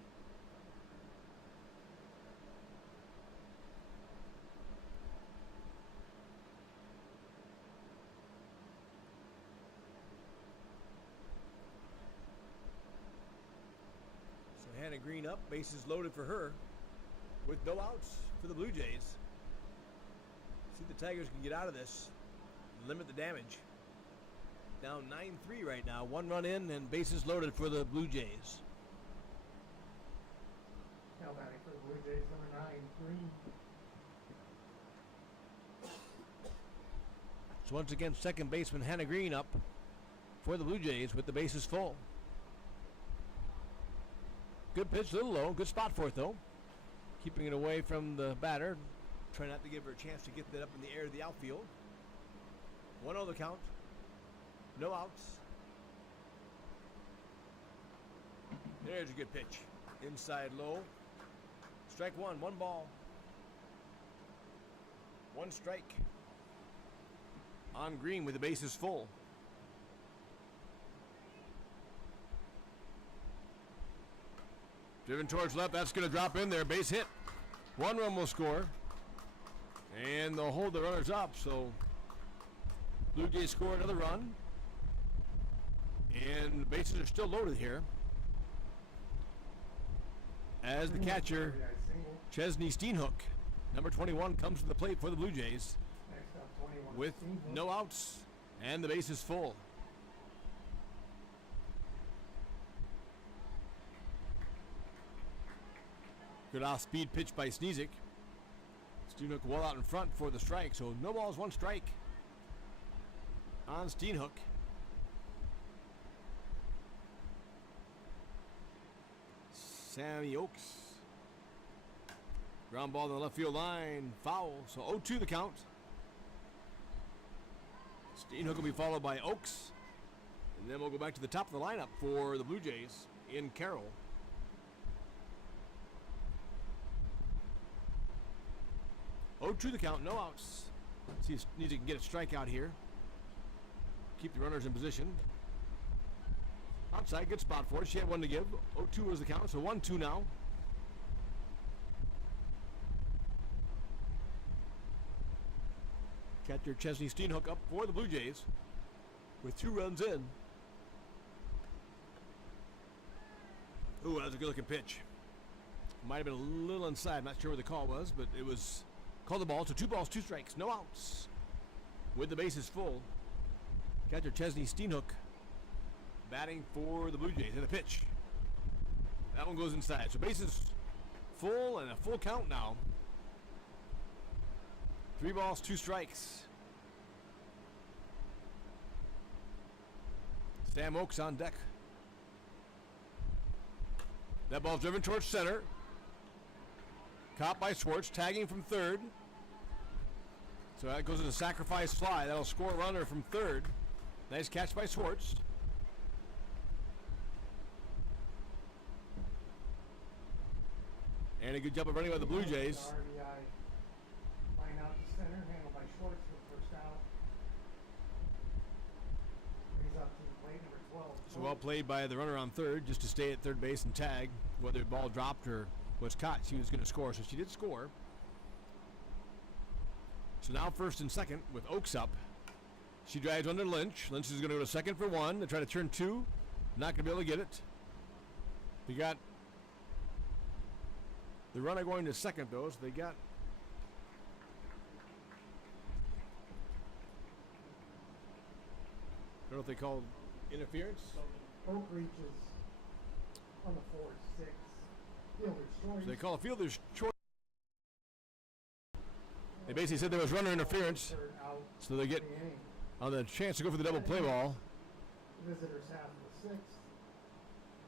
So Hannah Green up, bases loaded for her with no outs for the Blue Jays. See if the Tigers can get out of this, limit the damage. Down 9-3 right now. 1 run in and bases loaded for the Blue Jays. Now batting for the Blue Jays, number 9, Green. So once again, second baseman Hannah Green up for the Blue Jays with the bases full. Good pitch, a little low. Good spot for it, though. Keeping it away from the batter. Trying not to give her a chance to get that up in the air to the outfield. 1-0 the count. No outs. There's a good pitch. Inside low. Strike 1, 1 ball. 1 strike. On Green with the bases full. Driven towards left. That's going to drop in there. Base hit. 1 run will score. And they'll hold the runners up. So Blue Jays score another run. And the bases are still loaded here. As the catcher, Chesney Steenhook, number 21, comes to the plate for the Blue Jays Next up, 21. with no outs and the bases full. Good off-speed pitch by Sneezik. Steenhook well out in front for the strike, so no balls, one strike on Steenhook. Sammy Oaks. Ground ball to the left field line, foul, so 0-2 the count. Steenhook will be followed by Oaks, and then we'll go back to the top of the lineup for the Blue Jays in Carroll. 0-2 the count, no outs. See if Sneezik can get a strikeout here. Keep the runners in position. Outside, good spot for it. She had one to give. 0-2 was the count, so 1-2 now. Catcher Chesney Steenhook up for the Blue Jays with 2 runs in. Ooh, that was a good looking pitch. Might have been a little inside. Not sure where the call was, but it was called the ball. So 2 balls, 2 strikes, no outs. With the bases full. Catcher Chesney Steenhook batting for the Blue Jays. And a pitch. That one goes inside. So bases full and a full count now. 3 balls, 2 strikes. Sam Oaks on deck. That ball driven towards center. Caught by Schwartz, tagging from third. So that goes as a sacrifice fly. That'll score a runner from third. Nice catch by Schwartz. And a good job of running by the Blue Jays. RBI line out to center, handled by Schwartz for the first out. He's up to the plate, number 12. So well played by the runner on third, just to stay at third base and tag. Whether the ball dropped or was caught, she was going to score. So she did score. So now first and second with Oaks up. She drives under Lynch. Lynch is going to go to second for 1. They try to turn 2. Not going to be able to get it. They got the runner going to second, though, so they got I don't know if they called interference. Oak reaches on the 4-6. Fielder's choice. So they call a fielder's choice. They basically said there was runner interference, Third out so they get of the inning. on the chance to go for the double play ball. Visitors have the 6th.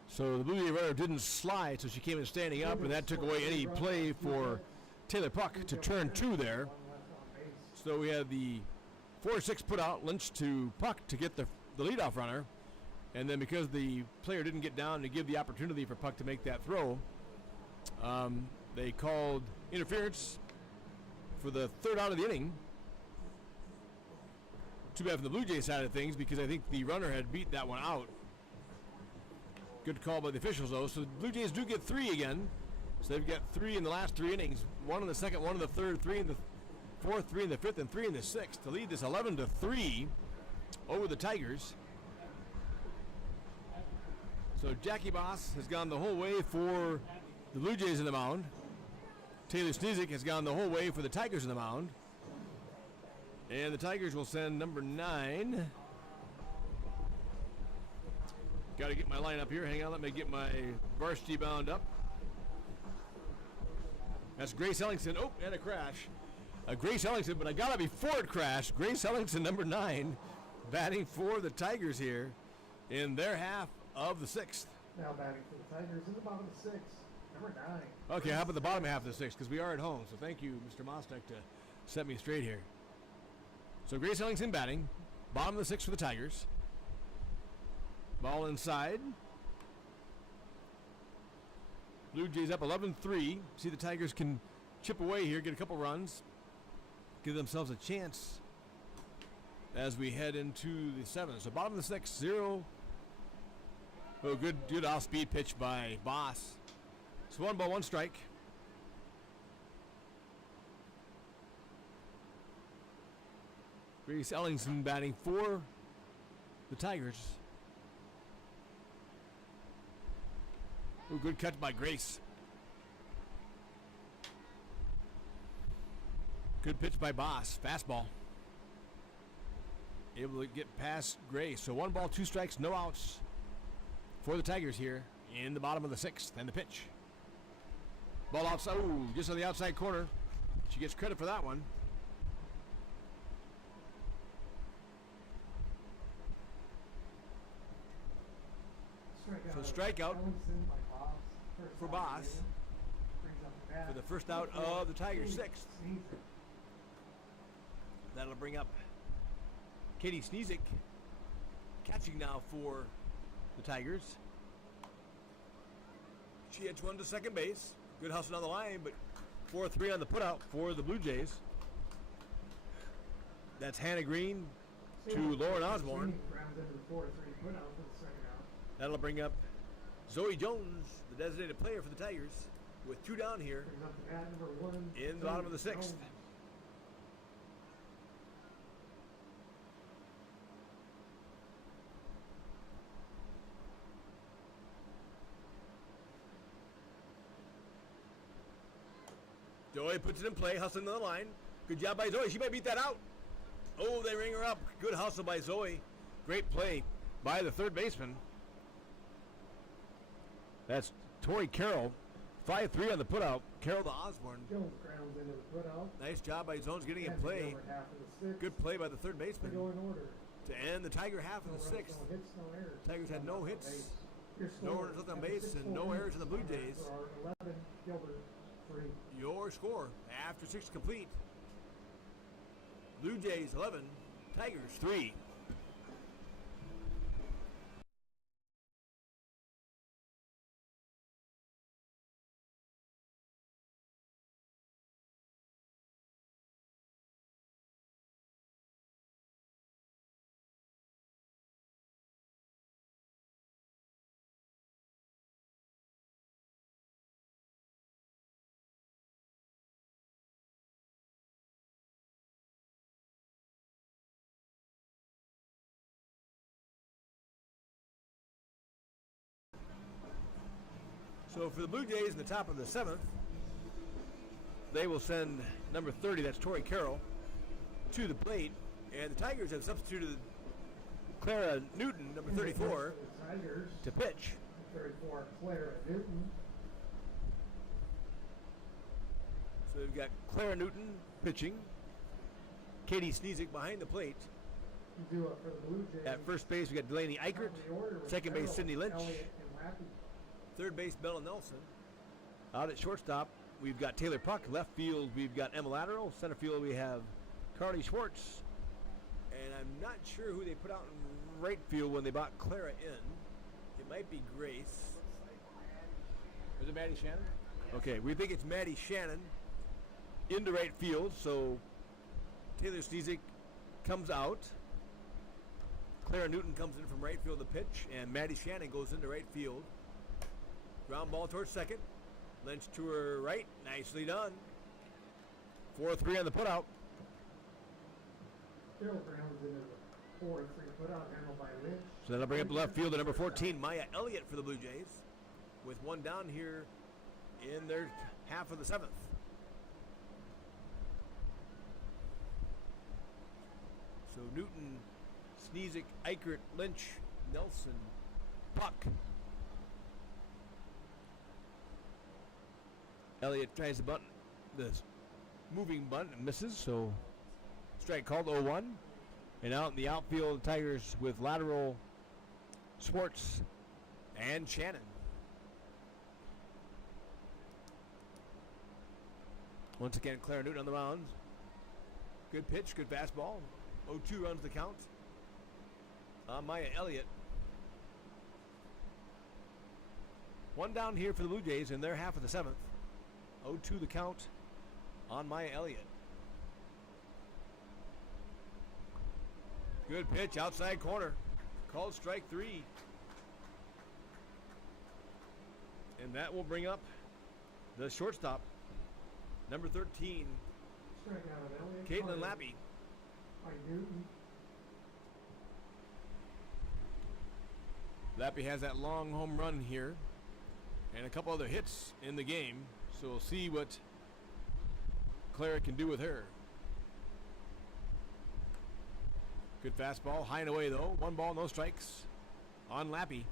So the Blue Jay runner didn't slide, so she came in standing up, and that took away any play for Taylor Puck to turn 2 there. 1 left on base. So we had the 4-6 put out, Lynch to Puck to get the leadoff runner. And then because the player didn't get down to give the opportunity for Puck to make that throw, they called interference for the third out of the inning. Too bad from the Blue Jay side of things, because I think the runner had beat that one out. Good call by the officials, though. So the Blue Jays do get 3 again. So they've got 3 in the last 3 innings. 1 in the second, 1 in the third, 3 in the fourth, 3 in the fifth, and 3 in the sixth to lead this 11-3 over the Tigers. So Jackie Boss has gone the whole way for the Blue Jays in the mound. Taylor Sneezik has gone the whole way for the Tigers in the mound. And the Tigers will send number 9. Got to get my lineup here. Hang on, let me get my varsity bound up. That's Grace Ellingson. Oh, and a crash. Grace Ellingson, but I got it before it crashed. Grace Ellingson, number 9, batting for the Tigers here in their half of the 6th. Now batting for the Tigers in the bottom of the 6th, number 9. Okay, how about the bottom half of the 6th? Because we are at home. So thank you, Mr. Mostek, to set me straight here. So Grace Ellingson batting, bottom of the 6th for the Tigers. Ball inside. Blue Jays up 11-3. See the Tigers can chip away here, get a couple runs, give themselves a chance as we head into the 7th. So bottom of the 6th, 0. Oh, good off-speed pitch by Boss. So 1 ball, 1 strike. Grace Ellingson batting for the Tigers. Ooh, good catch by Grace. Good pitch by Boss. Fastball. Able to get past Grace. So 1 ball, 2 strikes, no outs for the Tigers here in the bottom of the 6th. And the pitch. Ball outside. Ooh, just on the outside corner. She gets credit for that one. So strikeout for Boss for the first out of the Tigers' sixth. That'll bring up Katie Sneezik catching now for the Tigers. She edged one to second base. Good hustle on the line, but 4-3 on the putout for the Blue Jays. That's Hannah Green to Lauren Osborne. That'll bring up Zoe Jones, the designated player for the Tigers, with 2 down here in the bottom of the sixth. Zoe puts it in play, hustling on the line. Good job by Zoe. She might beat that out. Oh, they ring her up. Good hustle by Zoe. Great play by the third baseman. That's Tori Carroll. 5-3 on the putout. Carroll to Osborne. Nice job by Zones getting in play. Good play by the third baseman to end the Tiger half of the sixth. Tigers had no hits, no runners left on base, and no errors in the Blue Jays. Your score after 6 complete. Blue Jays 11, Tigers 3. So for the Blue Jays in the top of the 7th, they will send number 30, that's Tori Carroll, to the plate. And the Tigers have substituted Clara Newton, number 34, to pitch. 34, Clara Newton. So we've got Clara Newton pitching. Katie Sneezik behind the plate. At first base, we got Delaney Eichert. Second base, Cindy Lynch. Third base, Bella Nelson. Out at shortstop, we've got Taylor Puck. Left field, we've got Emma Lateral. Center field, we have Carly Schwartz. And I'm not sure who they put out in right field when they brought Clara in. It might be Grace. Is it Maddie Shannon? Okay, we think it's Maddie Shannon into right field. So Taylor Sneezik comes out. Clara Newton comes in from right field to pitch. And Maddie Shannon goes into right field. Ground ball towards second. Lynch to her right. Nicely done. 4-3 on the putout. So that'll bring up the left field to number 14, Maya Elliott for the Blue Jays, with 1 down here in their half of the 7th. So Newton, Sneezik, Eichert, Lynch, Nelson, Puck. Elliott tries the button, the moving bunt, and misses, so strike called 0-1. And out in the outfield, the Tigers with Lateral, Schwartz, and Shannon. Once again, Clara Newton on the mound. Good pitch, good fastball. 0-2 runs the count. Maya Elliott. 1 down here for the Blue Jays in their half of the 7th. 0-2 the count on Maya Elliott. Good pitch, outside corner. Called strike 3. And that will bring up the shortstop, number 13, Caitlin Lappy. Lappy has that long home run here and a couple other hits in the game. So we'll see what Clara can do with her. Good fastball, high and away though. 1 ball, no strikes on Lappy.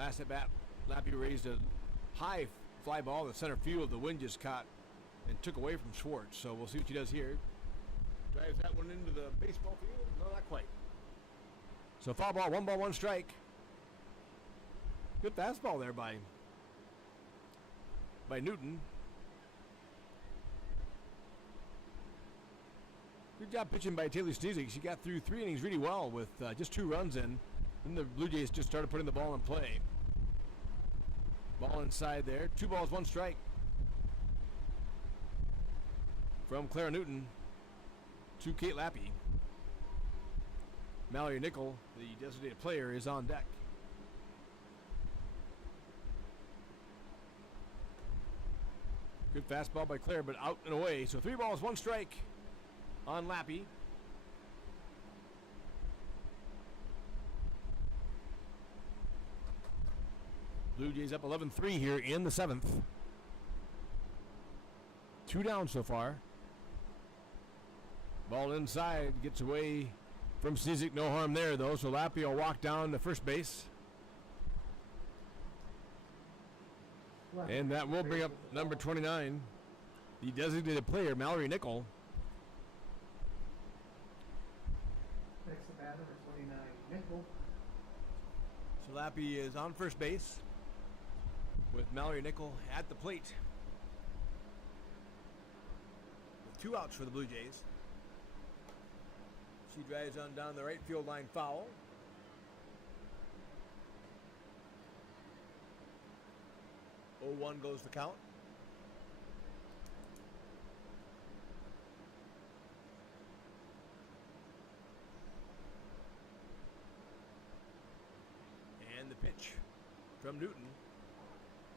Last at bat, Lappy raised a high fly ball in the center field. The wind just caught and took away from Schwartz. So we'll see what she does here. Drives that one into the baseball field. No, not quite. So foul ball, 1 strike. Good fastball there by Newton. Good job pitching by Taylor Sneezig. She got through 3 innings really well with just 2 runs in. Then the Blue Jays just started putting the ball in play. Ball inside there. 2 balls, 1 strike. From Clara Newton to Kate Lappy. Mallory Nickel, the designated player, is on deck. Good fastball by Claire, but out and away. So 3 balls, 1 strike on Lappy. Blue Jays up 11-3 here in the 7th. 2 down so far. Ball inside, gets away from Sneezig. No harm there, though. So Lappy will walk down to first base. And that will bring up number 29, the designated player, Mallory Nickel. Next at bat, number 29, Nickel. So Lappy is on first base with Mallory Nickel at the plate. With 2 outs for the Blue Jays. She drives on down the right field line foul. Oh, 1 goes the count. And the pitch from Newton.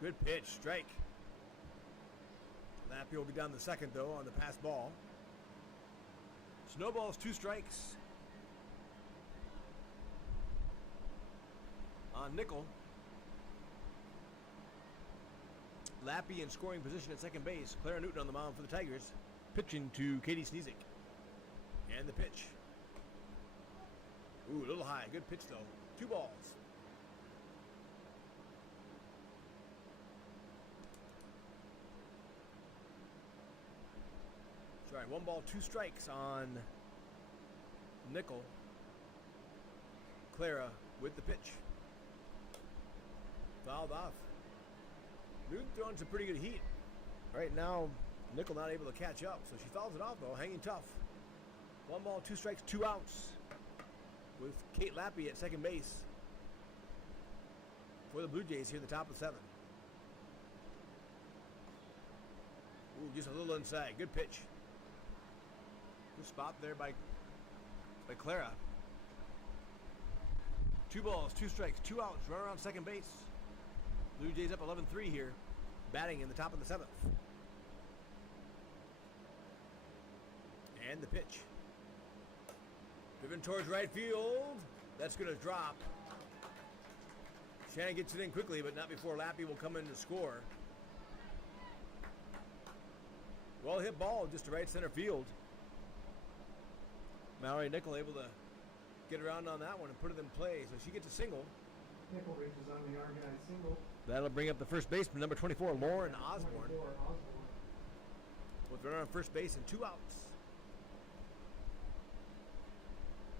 Good pitch, strike. Lappy will be down the second, though, on the pass ball. Snowball's 2 strikes on Nickel. Lappy in scoring position at second base. Clara Newton on the mound for the Tigers. Pitching to Katie Sneezig. And the pitch. Ooh, a little high. Good pitch, though. 2 balls. Sorry, 1 ball, 2 strikes on Nickel. Clara with the pitch. Fouled off. Newton throwing some pretty good heat. Right now, Nickel not able to catch up, so she fouls it off, though, hanging tough. 1 ball, 2 strikes, 2 outs. With Kate Lappy at second base for the Blue Jays here in the top of the 7th. Ooh, just a little inside. Good pitch. Good spot there by Clara. 2 balls, 2 strikes, 2 outs. Run around second base. Blue Jays up 11-3 here, batting in the top of the 7th. And the pitch. Driven towards right field. That's going to drop. Shannon gets it in quickly, but not before Lappy will come in to score. Well hit ball just to right center field. Mallory Nickel able to get around on that one and put it in play, so she gets a single. Nickel reaches on the organized single. That'll bring up the first baseman, number 24, Lauren Osborne. With runner on first base and 2 outs.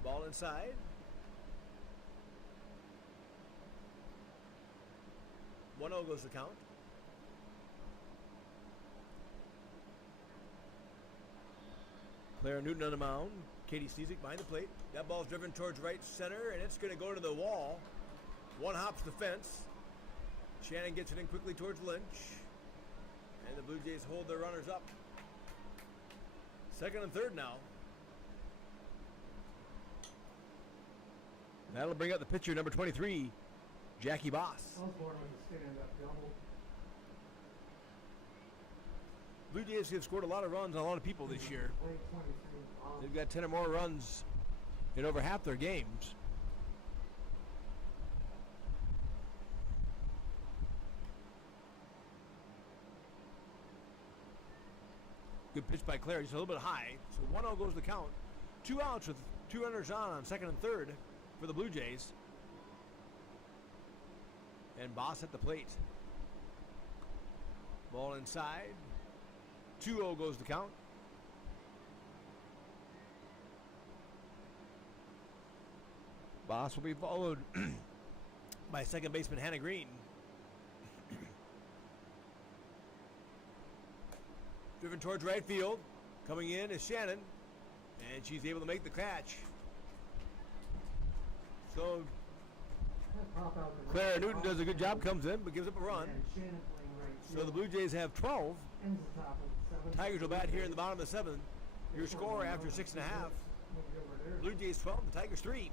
Ball inside. 1-0 goes the count. Clara Newton on the mound. Katie Sneezig behind the plate. That ball's driven towards right center, and it's going to go to the wall. 1 hops the fence. Shannon gets it in quickly towards Lynch. And the Blue Jays hold their runners up. 2nd and 3rd now. That'll bring up the pitcher, number 23, Jackie Boss. Osborne with a stand-up double. Blue Jays have scored a lot of runs on a lot of people this year. They've got 10 or more runs in over half their games. Good pitch by Claire, just a little bit high. So 1-0 goes the count. 2 outs with 2 runners on 2nd and 3rd for the Blue Jays. and Boss at the plate. Ball inside. 2-0 goes the count. Boss will be followed by second baseman Hannah Green. Driven towards right field. Coming in is Shannon. And she's able to make the catch. So Pop out the Clara Newton does a good job, comes in, but gives up a run. And Shannon playing right So field. the Blue Jays have 12. Ends the top of the seventh. Tigers will bat here in the bottom of the seventh. Your score after 6.5. Blue Jays 12, the Tigers 3.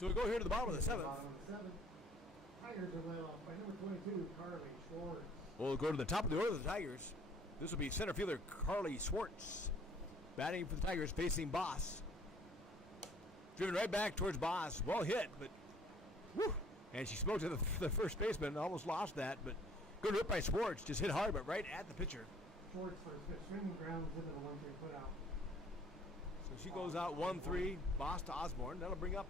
So we go here to the bottom of the seventh. Bottom of the seventh. Tigers are led off by number 22, Carly Schwartz. We'll go to the top of the order of the Tigers. This will be center fielder Carly Schwartz. Batting for the Tigers, facing Boss. Driven right back towards Boss. Well hit, but whew. And she spoke to the first baseman. Almost lost that, but good hit by Schwartz. Just hit hard, but right at the pitcher. Schwartz for his pitch. Swinging grounds into the 1-3 put out. So she goes out 1-3. Boss to Osborne. That'll bring up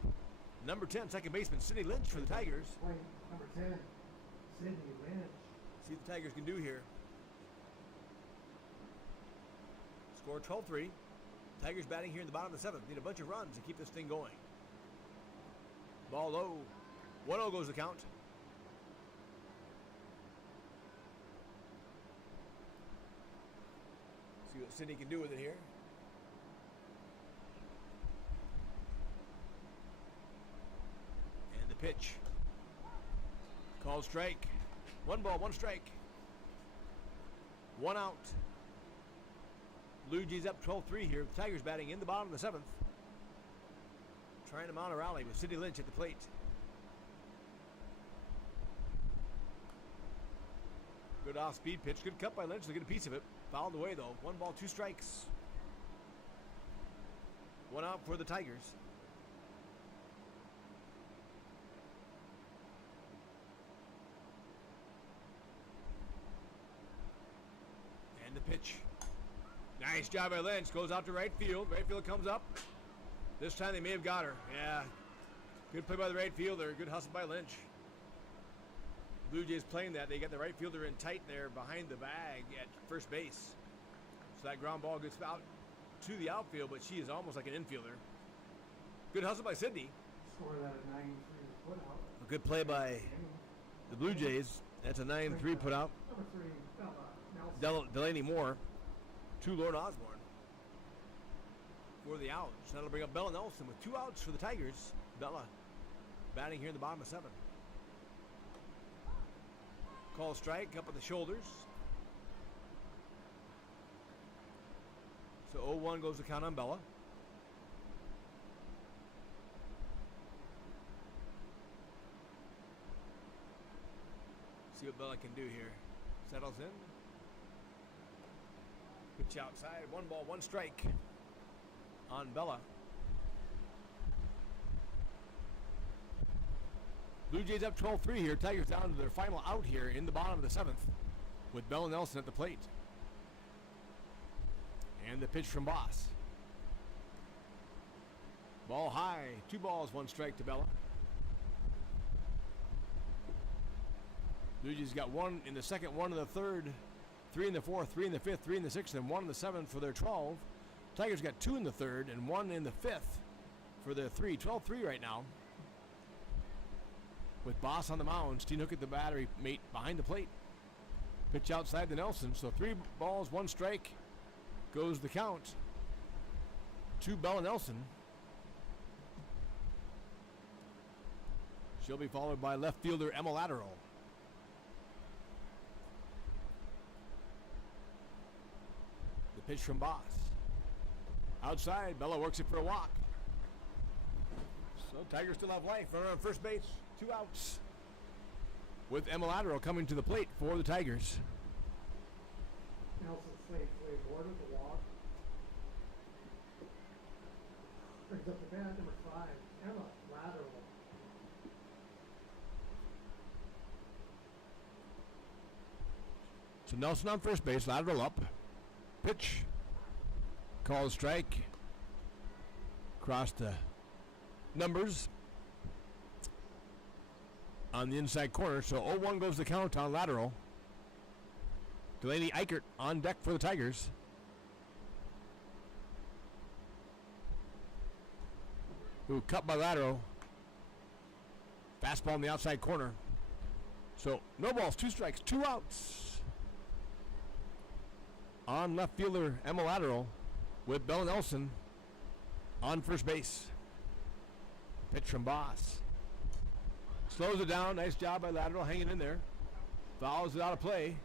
number 10, second baseman Sydney Lynch for the Tigers. Point number 10, Sydney Lynch. See what the Tigers can do here. Score 12-3. Tigers batting here in the bottom of the seventh. Need a bunch of runs to keep this thing going. Ball low. 1-0 goes the count. See what Sydney can do with it here. And the pitch. Called strike. 1 ball, 1 strike. 1 out. Blue Jays up 12-3 here. Tigers batting in the bottom of the seventh. Trying to mount a rally with Sydney Lynch at the plate. Good off-speed pitch. Good cut by Lynch to get a piece of it. Fouled away though. 1 ball, 2 strikes. 1 out for the Tigers. And the pitch. Nice job by Lynch. Goes out to right field. Right field comes up. This time they may have got her. Yeah. Good play by the right fielder. Good hustle by Lynch. Blue Jays playing that. They got the right fielder in tight there behind the bag at first base. So that ground ball gets out to the outfield, but she is almost like an infielder. Good hustle by Sydney. Score that at 9-3 put out. A good play by the Blue Jays. That's a 9-3 put out. Number 3, Bella Nelson. Delaney Moore to Lord Osborne for the out. So that'll bring up Bella Nelson with 2 outs for the Tigers. Bella batting here in the bottom of 7. Call strike up at the shoulders. So 0-1 goes the count on Bella. See what Bella can do here. Settles in. Pitch outside. 1 ball, 1 strike on Bella. Blue Jays up 12-3 here. Tigers down to their final out here in the bottom of the 7th with Bella Nelson at the plate. And the the pitch from Boss. Ball high. 2 balls, 1 strike to Bella. Blue Jays got 1 in the second, 1 in the third, 3 in the fourth, 3 in the fifth, 3 in the sixth, and 1 in the seventh for their 12. Tigers got 2 in the third and 1 in the fifth for their 3. 12-3 right now. With Boss on the mound, Steenhook at the battery mate behind the plate. Pitch outside the Nelson. So 3 balls, 1 strike goes the count to Bella Nelson. She'll be followed by left fielder Emma Lateral. The pitch from Boss. Outside, Bella works it for a walk. So Tigers still have life. Runner on first base, 2 outs. With Emma Lateral coming to the plate for the Tigers. Nelson Slade Ward with the walk. Brings up the bat, number 5, Emma Lateral. So Nelson on first base, Lateral up. Pitch. Called strike. Across the numbers on the inside corner. So 0-1 goes the count on Lateral. Delaney Eichert on deck for the Tigers. Who cut by Lateral. Fastball in the outside corner. So no balls, 2 strikes, 2 outs. On left fielder Emma Lateral with Bella Nelson on first base. Pitch from Boss. Slows it down. Nice job by Lateral hanging in there. Fouls it out of play.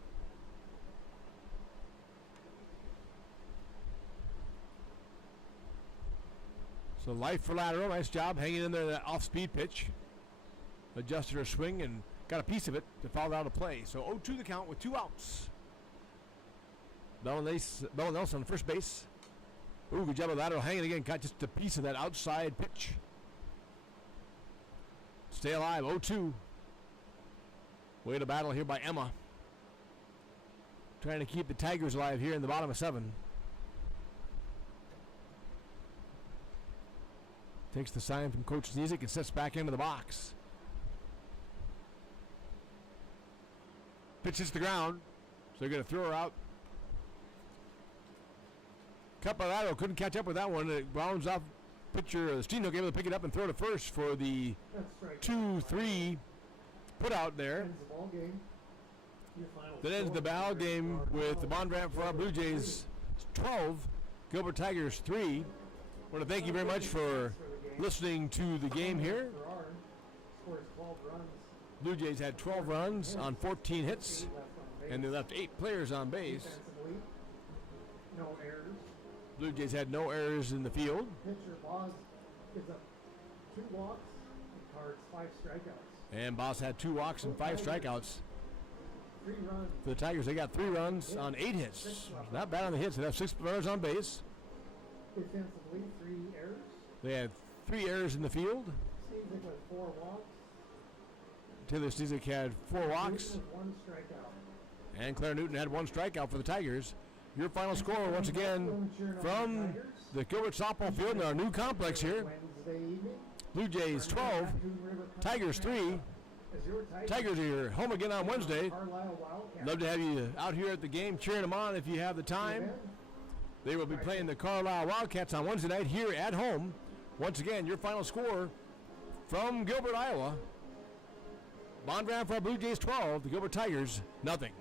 So life for Lateral. Nice job hanging in there, that off-speed pitch. Adjusted her swing and got a piece of it to foul out of play. So 0-2 the count with 2 outs. Bella Nelson on first base. Ooh, good job of Lateral hanging again. Got just a piece of that outside pitch. Stay alive, 0-2. Way to battle here by Emma. Trying to keep the Tigers alive here in the bottom of 7. Takes the sign from Coach Znizik and sets back into the box. Pitch hits the ground, so they're going to throw her out. Cut by Lateral, couldn't catch up with that one. It rounds off pitcher. Steenhook able to pick it up and throw to first for the 2-3 put out there. Ends the ball game. That ends the ball game with the Bondurant for our Blue Jays 12, Gilbert Tigers 3. I want to thank you very much for listening to the game here. Scores 12 runs. Blue Jays had 12 runs on 14 hits, and they left 8 players on base. Defensively, no errors. Blue Jays had no errors in the field. Pitcher Boz gives up 2 walks and cards 5 strikeouts. And Boss had 2 walks and 5 strikeouts. 3 runs. For the Tigers, they got 3 runs on 8 hits. Not bad on the hits. They have 6 runners on base. Defensively, 3 errors. They had 3 errors in the field. Stevenson with 4 walks. Taylor Stezik had 4 walks. Newton with 1 strikeout. And Claire Newton had 1 strikeout for the Tigers. Your final score, once again, from the Gilbert softball field in our new complex here. Wednesday evening. Blue Jays 12, Tigers 3. Tigers are home again on Wednesday. Love to have you out here at the game cheering them on if you have the time. They will be playing the Carlisle Wildcats on Wednesday night here at home. Once again, your final score from Gilbert, Iowa. Bondurant for our Blue Jays 12, the Gilbert Tigers, nothing.